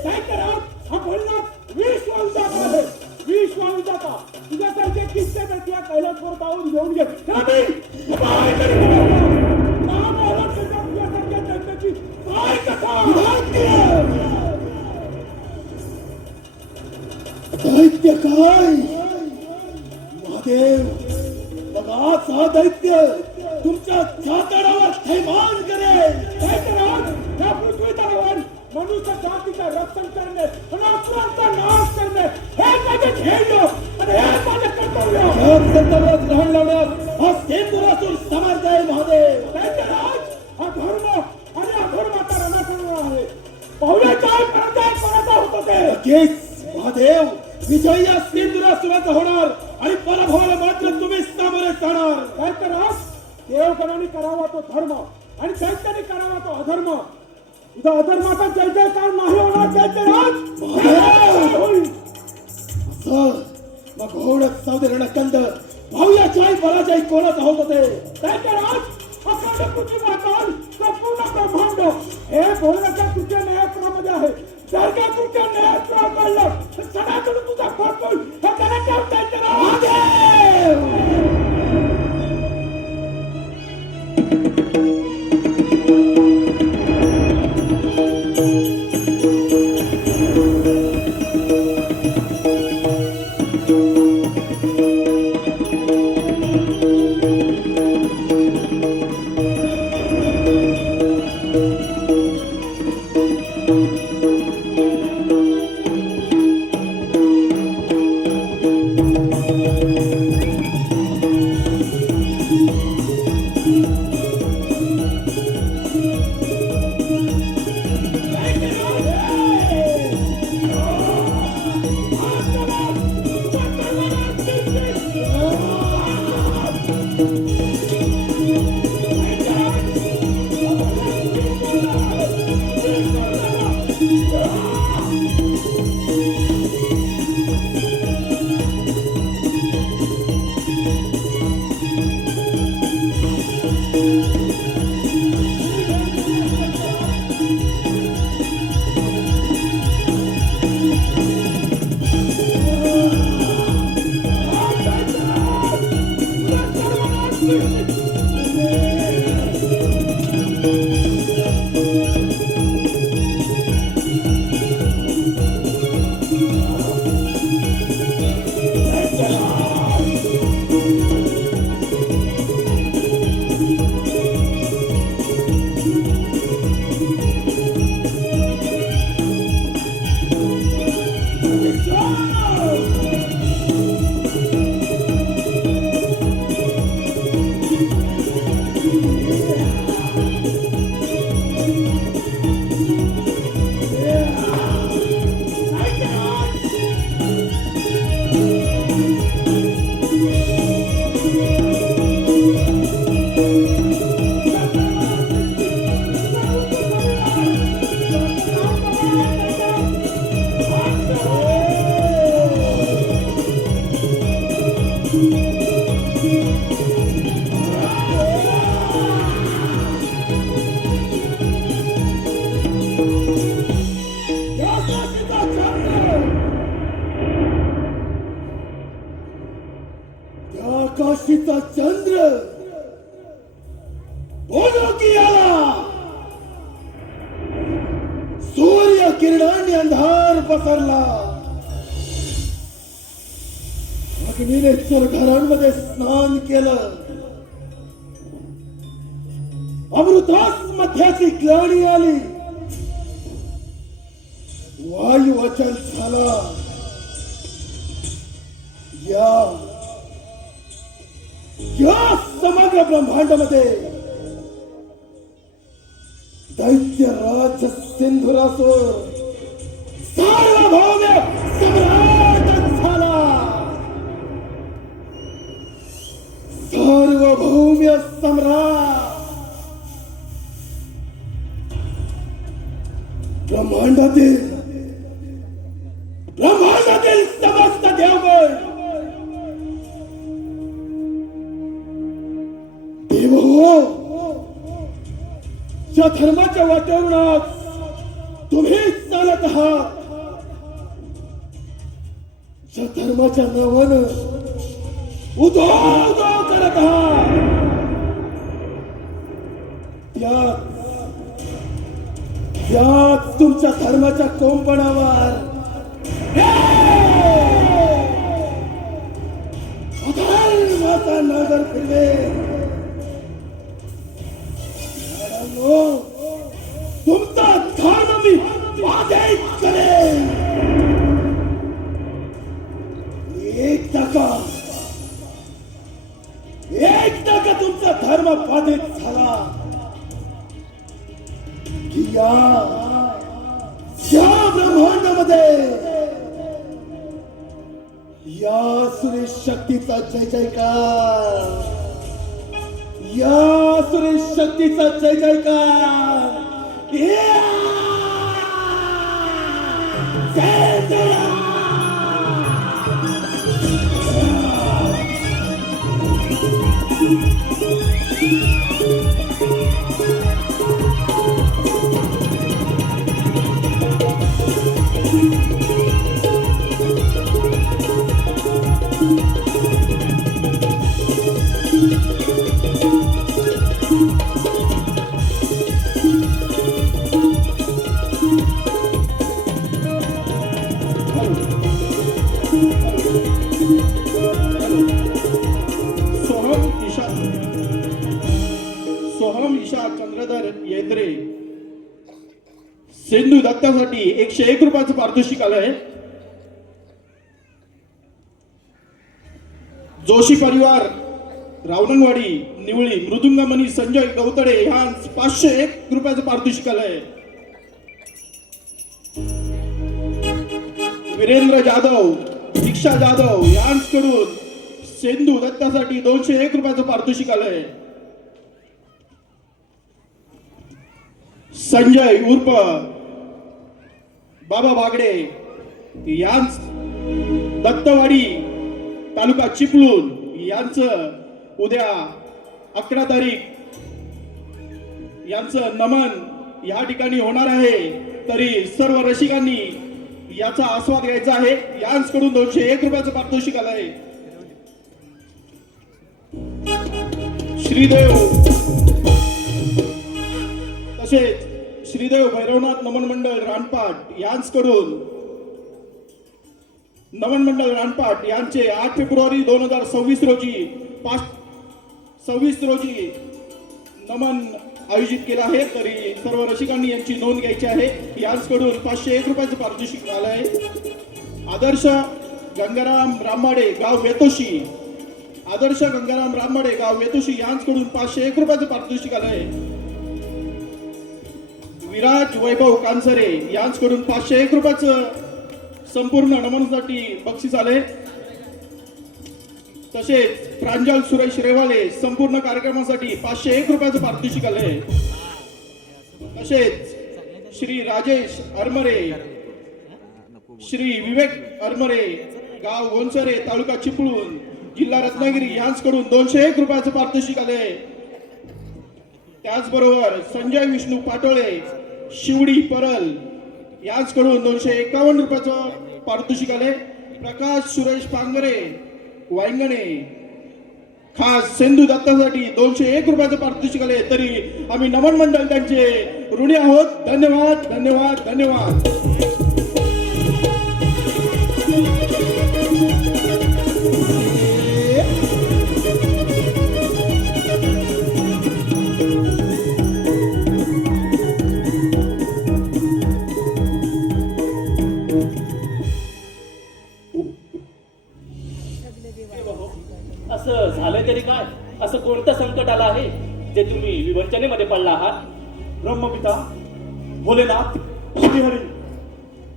दैत्यराज, हा भोलेनाथ विश्वविधाता आहे. विश्वविधाता तुझ्यासारखे किस्से त्याच्या कैलास पर्वतावर घेऊन घे. काय करीत आहे? नाम ओळख तुझ्या तुझ्यासारख्या दैत्याची काय कथा? दैत्य काय? महादेव, मग आज हा दैत्य तुमच्या छातडावर थैमान करेल. दैत्यराज, या पृथ्वी तलावर मनुष्य जातीचं रक्षण करणे आणि असुरांचा नाश करणे हे माझे ध्येय आणि हे माझे कर्तव्य. जग संदर्भात ग्रहण लावण्यास हा सिंदुरासुर समर्थ आहे. महादेव, दैत्यराज, हा धर्म आणि अधर्माचा रणसंग्राम आहे. पाहुण्याच्या पराजय होत होते. नक्कीच महादेव, विजय या सिंदुरासुराचा होणार आणि पराभवाला मात्र तुम्ही सामोरे जाणार. दैत्यराज, देवगणाने करावा तो धर्म आणि दैत्याने करावा तो अधर्म. तुझा अधर्माचा जय जयकार नाही होणार. दैत्यराज, होईल. असं मग घोडत सावधे रणकंद भाऊयाच्या पराजय कोणाचा होत होते. दैत्यराज, अखंड पृथ्वी वातावरण संपूर्ण ब्रह्मांड हे भोलेनाथच्या तुझ्या नियंत्रणामध्ये आहे. जर का तुझ्या नियंत्रणात पडलं तर सणातून तुझा फरकून हे त्याला ठेव. दैत्यराज, किरणांनी अंधार पसरला. अग्नीने घरांमध्ये स्नान केलं. अमृतास मध्याची ग्लानी आली. वायू अचल झाला. या समग्र ब्रह्मांडामध्ये दैत्य राज सिंधुरासुर सार्वभौम सम्राट झाला. सार्वभौम सम्राट. ब्रह्मांडातील समस्त देवगण देव हो, ज्या धर्माच्या वाटेवरून आज तुम्ही चालत आहात, ज्या धर्माच्या नावानं उदो करत आहात, त्याच तुमच्या धर्माच्या कोंपणावर अधर्माचा नागर फिरले. तुमचा धर्म मी बाधित करेन. एकदा का तुमचा धर्म बाधित झाला की या ब्रह्मांडामध्ये या सुरेश शक्तीचा जय जयकार. या सुरेश शक्तीचा जय जयकार. जय जय. सोहम ईशा चंद्रधर येंद्रे सिंधू दत्तासाठी 101 रुपयाचं पारितोषिक आलंय. जोशी परिवार रावणवाडी निवळी मृदुंगमणी संजय गवतडे ह्यांस 501 रुपयाचं पारितोषिक आलंय. वीरेंद्र जाधव दीक्षा जाधव यांकडून सिंधू दत्तासाठी 201 रुपयाचं पारितोषिक आलंय. संजय उर्फ बाबा बागडे यांच दत्तवाडी तालुका चिपळूण यांचं उद्या 11 तारीख यांचं नमन या ठिकाणी होणार आहे. तरी सर्व रसिकांनी याचा आस्वाद घ्यायचा आहे. यांकडून 201 रुपयाचं पारितोषिक आलं आहे. श्रीदेव तसेच श्रीदेव भैरवनाथ नमन मंडळ रानपाट यांकडून नमन मंडळ रानपाट यांचे 8 फेब्रुवारी 2026 रोजी नमन आयोजित केलं आहे. तरी सर्व रसिकांनी यांची नोंद घ्यायची आहे. यांकडून 501 रुपयाचं पारितोषिक आलं आहे. आदर्श गंगाराम राममाडे गाव वेतोशी यांकडून 501 रुपयाचं पारितोषिक आलं आहे. विराज वैभव कांसरे यांकडून 501 रुपयाचं संपूर्ण नमनासाठी बक्षीस आले. तसेच प्रांजल सुरेश रेवाले संपूर्ण कार्यक्रमासाठी 501 रुपयाचं पारितोषिक आले. तसेच श्री राजेश अरमरे श्री विवेक अरमरे गाव गोंसरे तालुका चिपळूण जिल्हा रत्नागिरी यांकडून 201 रुपयाचं पारितोषिक आले. त्याचबरोबर संजय विष्णू पाटोळे शिवडी परल यांकडून 251 रुपयाचं पारितोषिक आले. प्रकाश सुरेश पांगरे वांगणे खास सेंधू दत्तासाठी 201 रुपयाचं पारितोषिक आले, तरी आम्ही नमन मंडळ त्यांचे ऋणी आहोत. धन्यवाद धन्यवाद धन्यवाद. असं झालं तरी काय? असं कोणतं संकट आलं आहे जे तुम्ही विवंचनेमध्ये पडला आहात? ब्रह्मपिता भोलेनाथ श्रीहरी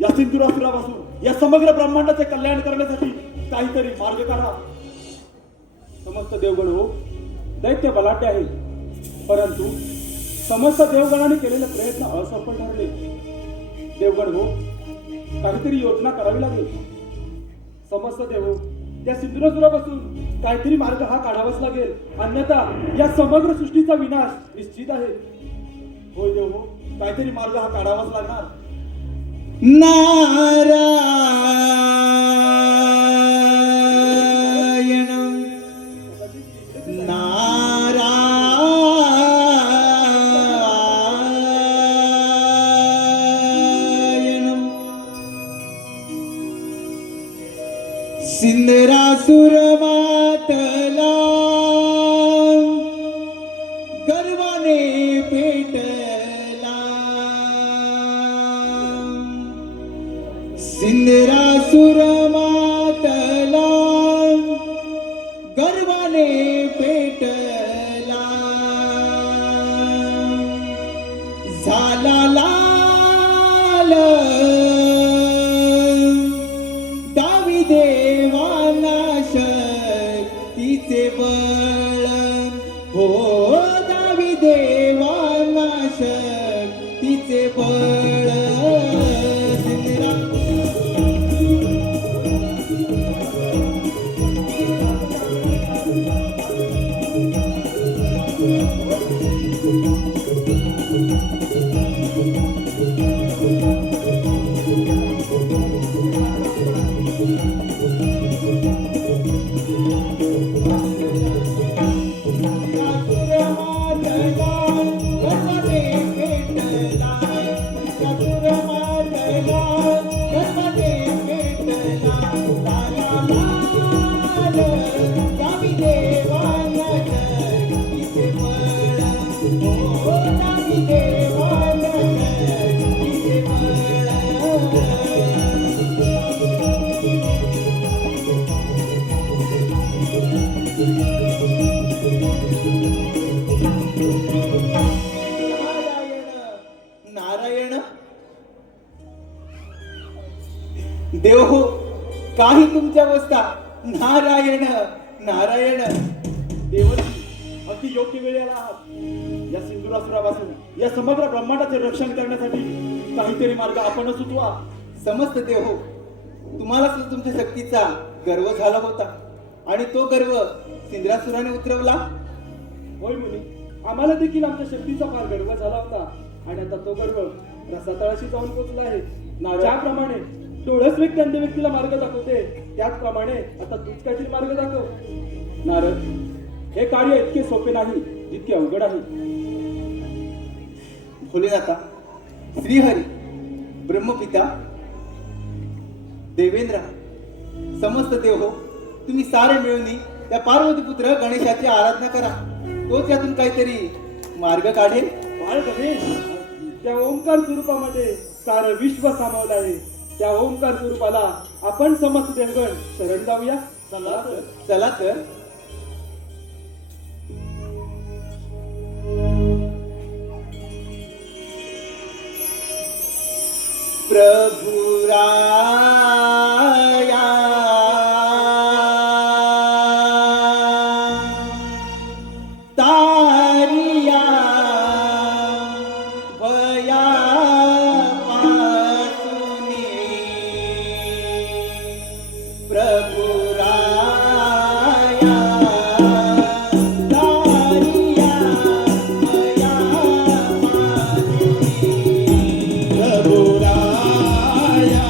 या सिंधुरासुरापासून या समग्र ब्रह्मांडाचे कल्याण करण्यासाठी काहीतरी मार्ग काढा. समस्त देवगण हो, दैत्य बलाढ्य आहे, परंतु समस्त देवगणाने केलेले प्रयत्न असफल ठरले. देवगण हो, काहीतरी योजना करावी लागेल. समस्त देव हो, त्या सिंधुरासुरापासून काहीतरी मार्ग हा काढावाच लागेल, अन्यथा या समग्र सृष्टीचा विनाश निश्चित आहे. होय देव हो, काहीतरी मार्ग हा काढावाच लागणार. नारायण सिंधरासुर मातला गर्वाने पेटला. सिंधरासुर मातला गर्वाने पेटला. झाला लाल दावी देवाना शक्तीचे बळ. हो दावी देवाना शक्तीचे बळ. नारायण देव हो, काही तुमच्या अवस्था. नारायण नारायण. देवर्षी अगदी योग्य वेळेला आहात. या सिंधुरासुरापासून या समग्र ब्रह्मांडाचे रक्षण करण्यासाठी काहीतरी मार्ग आपण सुचवा. समस्त देव हो, तुम्हाला सुद्धा तुमच्या शक्तीचा गर्व झाला होता आणि तो गर्व सिंधरासुराने उतरवला. होय मुनी, आम्हाला देखील आमच्या शक्तीचा फार गर्व झाला होता आणि आता तो गर्व रसातळाशी जाऊन पोहोचला आहे. ज्याप्रमाणे डोळस व्यक्ती अंध व्यक्तीला मार्ग दाखवते, त्याचप्रमाणे आता तूच काहीतरी मार्ग दाखव. नारद, हे कार्य इतके सोपे नाही जितके अवघड आहे. भोलेनाथा, श्रीहरी, ब्रह्मपिता, देवेंद्र, समस्त देव हो, तुम्ही सारे मिळून त्या पार्वतीपुत्र गणेशाची आराधना करा. तोच यातून काहीतरी मार्ग काढेल. बाळ गणेश, त्या ओंकार स्वरूपामध्ये सारं विश्व सामावलं आहे. त्या ओंकार स्वरूपाला आपण समस्त देवगण शरण जाऊया. चला तर. प्रभु राया तारिया भया पासुनी. प्रभु राया तारिया भया पासुनी. प्रभु राया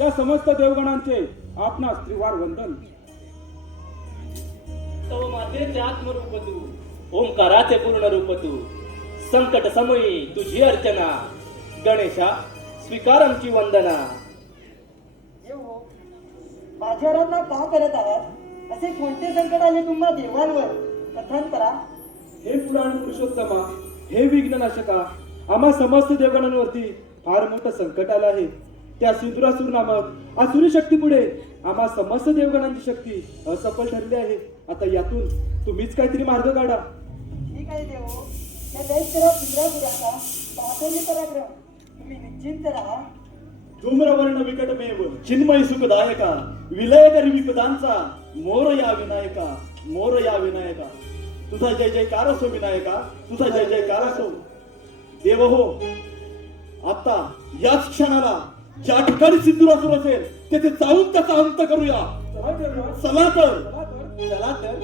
या समस्त देवगणांचे आपणास त्रिवार वंदन. तव मातेचे आत्मरूप तू, ओंकाराचे पूर्ण रूप तू, संकट समयी तुझी अर्चना, गणेशा स्वीकार आमची वंदना. माझ्या रांना का करत आहात? असे कोणते संकट आले तुम्हा देवांवर? कथन करा. हे पुराण पुरुषोत्तमा, हे विघ्ननाशका, आम्हा समस्त देवगणांवरती फार मोठं संकट आलं आहे. त्या सिंधुरासूर नामक आसुरी शक्ती पुढे आम्हा समस्त देवगणांची शक्ती असफल ठरली आहे. आता यातून तुम्हीच काहीतरी मार्ग काढा. ठीक आहे देव, त्या दैत्यराव इंद्रापुराचा बाहुली पराक्रम. तुम्ही निश्चिंत राहा. धूम्रवर्ण विकटमेव चिन्मय सुखदायका, विलय करी विपदांचा, मोर या विनायका, मोर या विनायका. तुझा जय जयकार असो विनायका, तुझा जय जयकार असो. देव हो, आता याच क्षणाला ज्या ठिकाणी सिंधुरासूर असेल तेथे जाऊन त्याचा अंत करूया. चला तर. चला तर.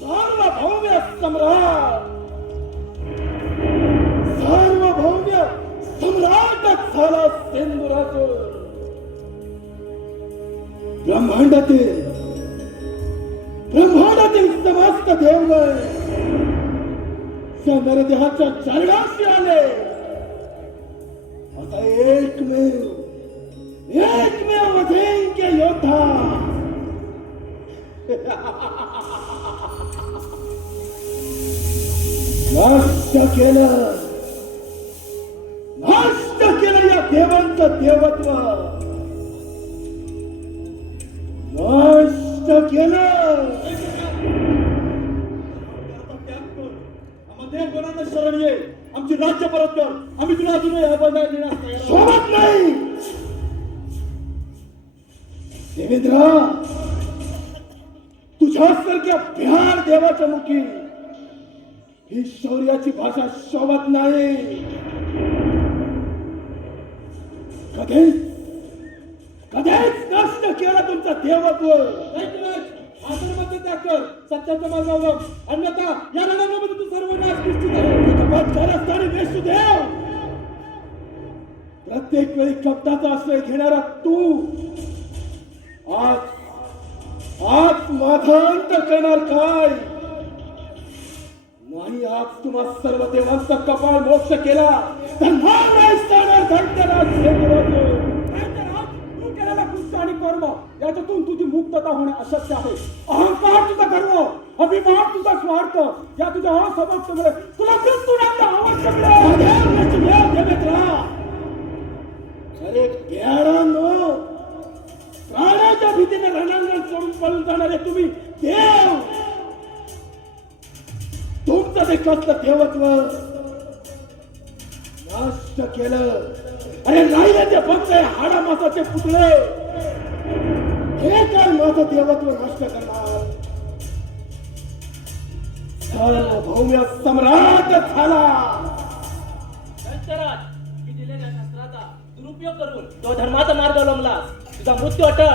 सार्वभौम्य सम्राट, सार्वभौम्य सम्राटच झाला सिंधुरासूर. ब्रह्मांडातील समस्त देवगण त्या नरदेहाच्या चरणाशी आले. आता एकमेव अजिंक्य योद्धा नष्ट केलं या देवांचं देवत्व. नष्ट केलं. देवगणांना शरण ये, आमची राज्य परत कर. आम्ही तुला अजूनही अभय देण्यास तयार आहोत. सोबत नाही देवेंद्र, तुझ्यासारख्या बिहार देवाच्या मुखी ही शौर्याची भाषा शोभत नाही. कधीच नष्ट केला तुमचा देवत्व. आदरमध्ये त्याग कर, सत्याच्या मार्गावर, अन्यथा या लढ्यामध्ये तू सर्वनाश निश्चित आहे. कारस्थानी वेशुदेव, प्रत्येक वेळी कपटाचा आश्रय घेणारा तू आज माझा अंत करणार काय? नाही, आज तुम्हा सर्व देवांचा कपाळ मोक्ष केला तर नाही जाणार दैत्यराज सिंधुरासूर. तू केलेला कृत्य आणि कर्म याच्यातून तुझी मुक्तता होणे अशक्य आहे. अहंकार तुझा गर्व, अभिमान तुझा स्वार्थ या तुझ्या असमर्थतेमुळे तुला मृत्यूदंड आवश्यक अरे बेडानो, प्राण्याच्या भीतीने रणांगण सोडून पळून जाणारे तुम्ही देव. तुमचं ते कसलं देवत्व नष्ट केलं. अरे राहिले ते फक्त हाडा मासाचे पुतळे. हे काय माझं देवत्व नष्ट करणार? सार्वभौम्य सम्राट झाला. दंतराज, मी दिलेल्या शस्त्राचा दुरुपयोग करून तो धर्माचा मार्ग अवलंबलास, तुझा मृत्यू अटळ.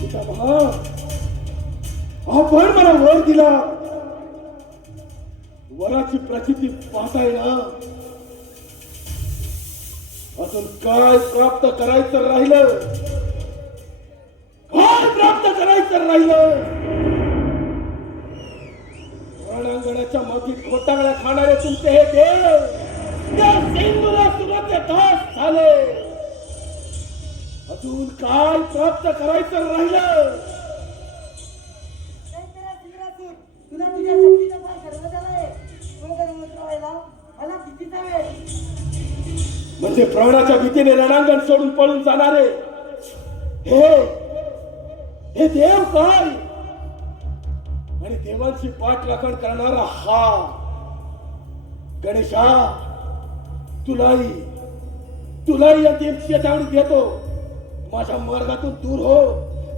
पितामहा, आपण मला वर दिला. वराची प्रचिती पाहताय ना? अजून काय प्राप्त करायचं राहिलं? काय प्राप्त करायचं राहिलं? रणांगणाच्या मातीत घोटांगळ्या खाणारे तुमचे हे देव त्या सिंधुरासुराचे दास झाले. अजून काय प्राप्त करायचं राहिलं? तुला तुझ्या शक्तीचा फार गर्व झालाय. तो गर्व उतरवायला मला कितीचा वेळ? म्हणजे प्राणाच्या भीतीने रणांगण सोडून पळून जाणारे हे देव काय? आणि देवांची पाठराखण करणारा हा गणेशा, तुलाही या देवची त्यावेळी देतो. माझ्या मार्गातून दूर हो,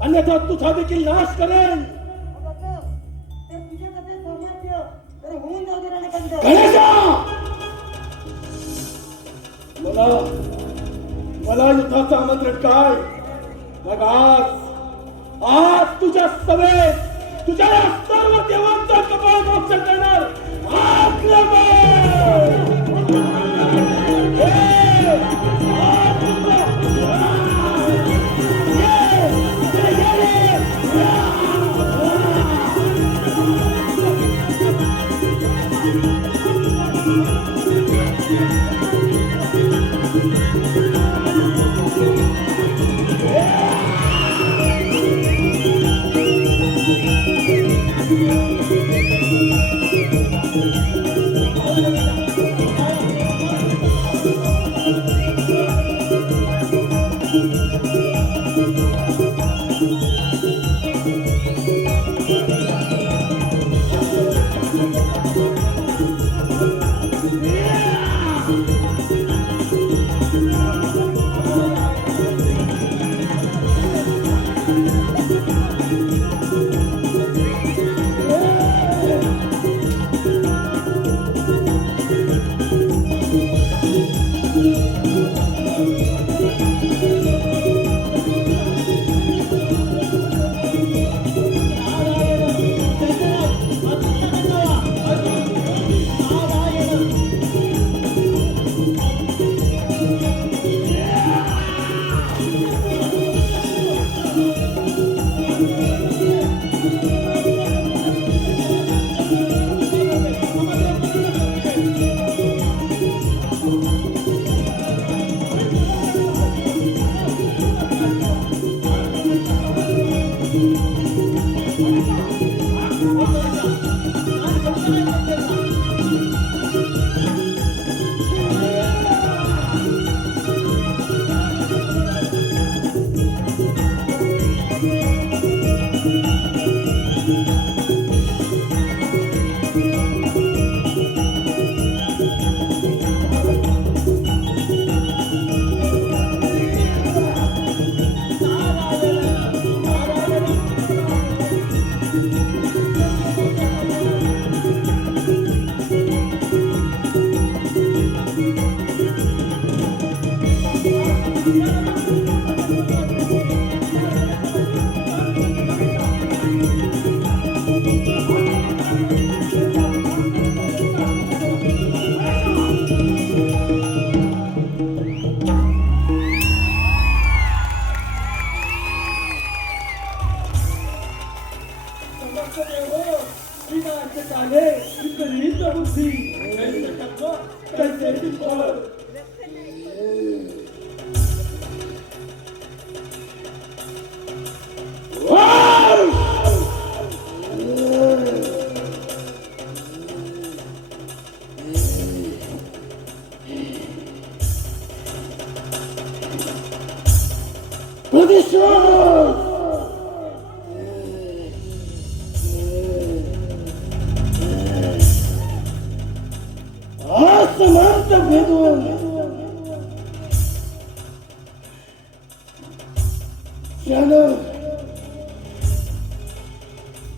अन्यथा तुझा देखील नाश करेन. तर तुझे कसे सामर्थ्य तर होऊन जाऊ दे रणकंद. गणेशा, मला युद्धाचं आमंत्रण काय? मग आज तुझ्या सभेत तुझ्या या सर्व देवांचा कपाळ मोक्ष करणार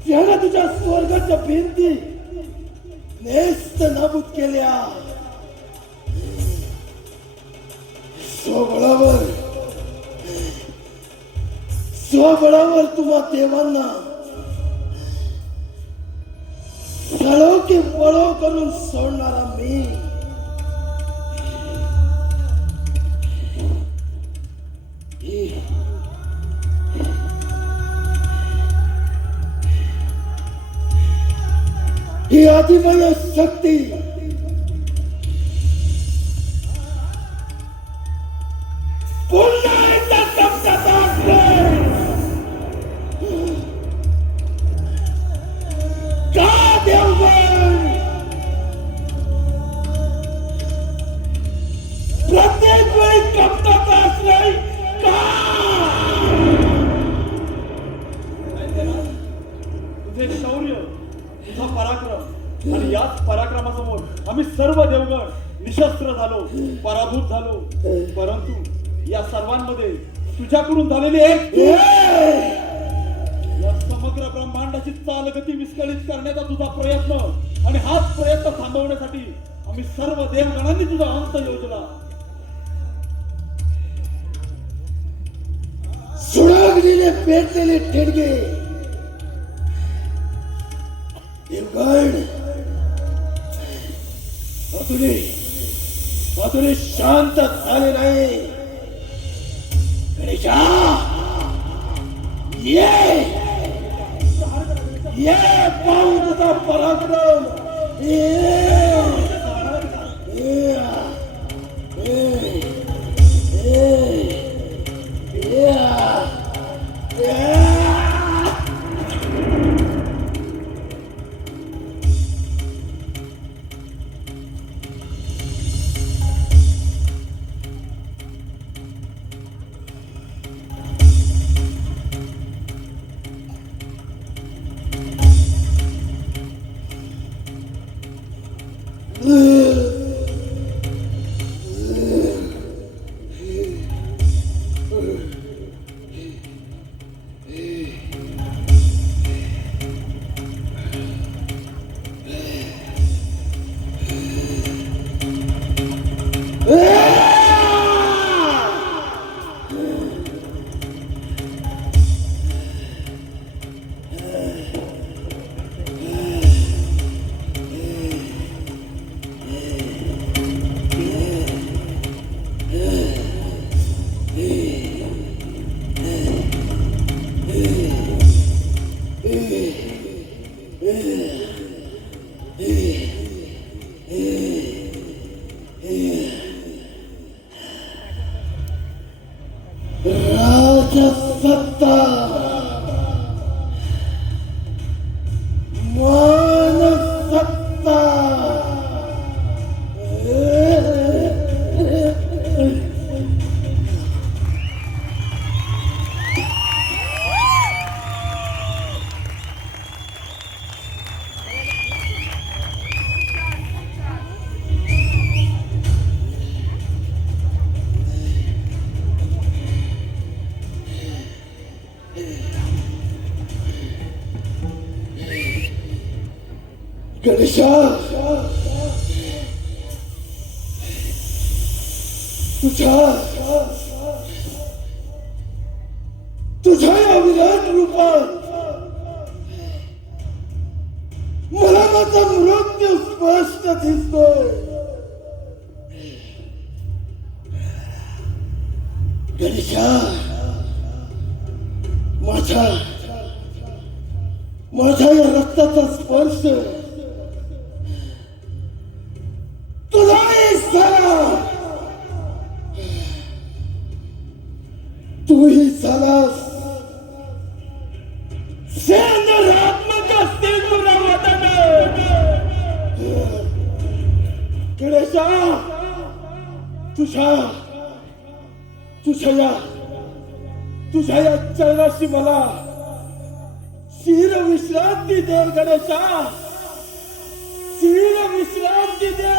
त्यानं तुझ्या स्वर्गाच्या भिंती नेस्त नाबूद केल्या. स्वबळावर तुम्हा देवांना सळो की पळो करून सोडणारा मी. ही आदिमय शक्ती पुन्हा एकदा कब्जात आम्ही सर्व देवगण निशस्त्र झालो, पराभूत झालो. परंतु या सर्वांमध्ये तुझ्याकडून झालेली एक या समग्र ब्रह्मांडाची चालगती विस्कळीत करण्याचा तुझा प्रयत्न आणि हाच प्रयत्न थांबवण्यासाठी आम्ही सर्व देवगणांनी तुझा अंत योजला. सुडागलेले पेटलेले ठेडगे देवगण अजूनही शांत झाले नाही. गणेशा ये पाहू तुझा पराक्रम. राजसत्ता मानसत्ता गणेशा तुझ्या या विराट रूपात मला माझा मृत्यू स्पष्ट दिसतोय. गणेशा माझ्या या रक्ताचा स्पर्श तुलाही झाला. तूही झालास सेंद्रात्मक सिंधुरावतन. गणेशा तुझ्या या चरणाशी मला शिर विश्रांती दे. गणेशा शिर विश्रांती दे.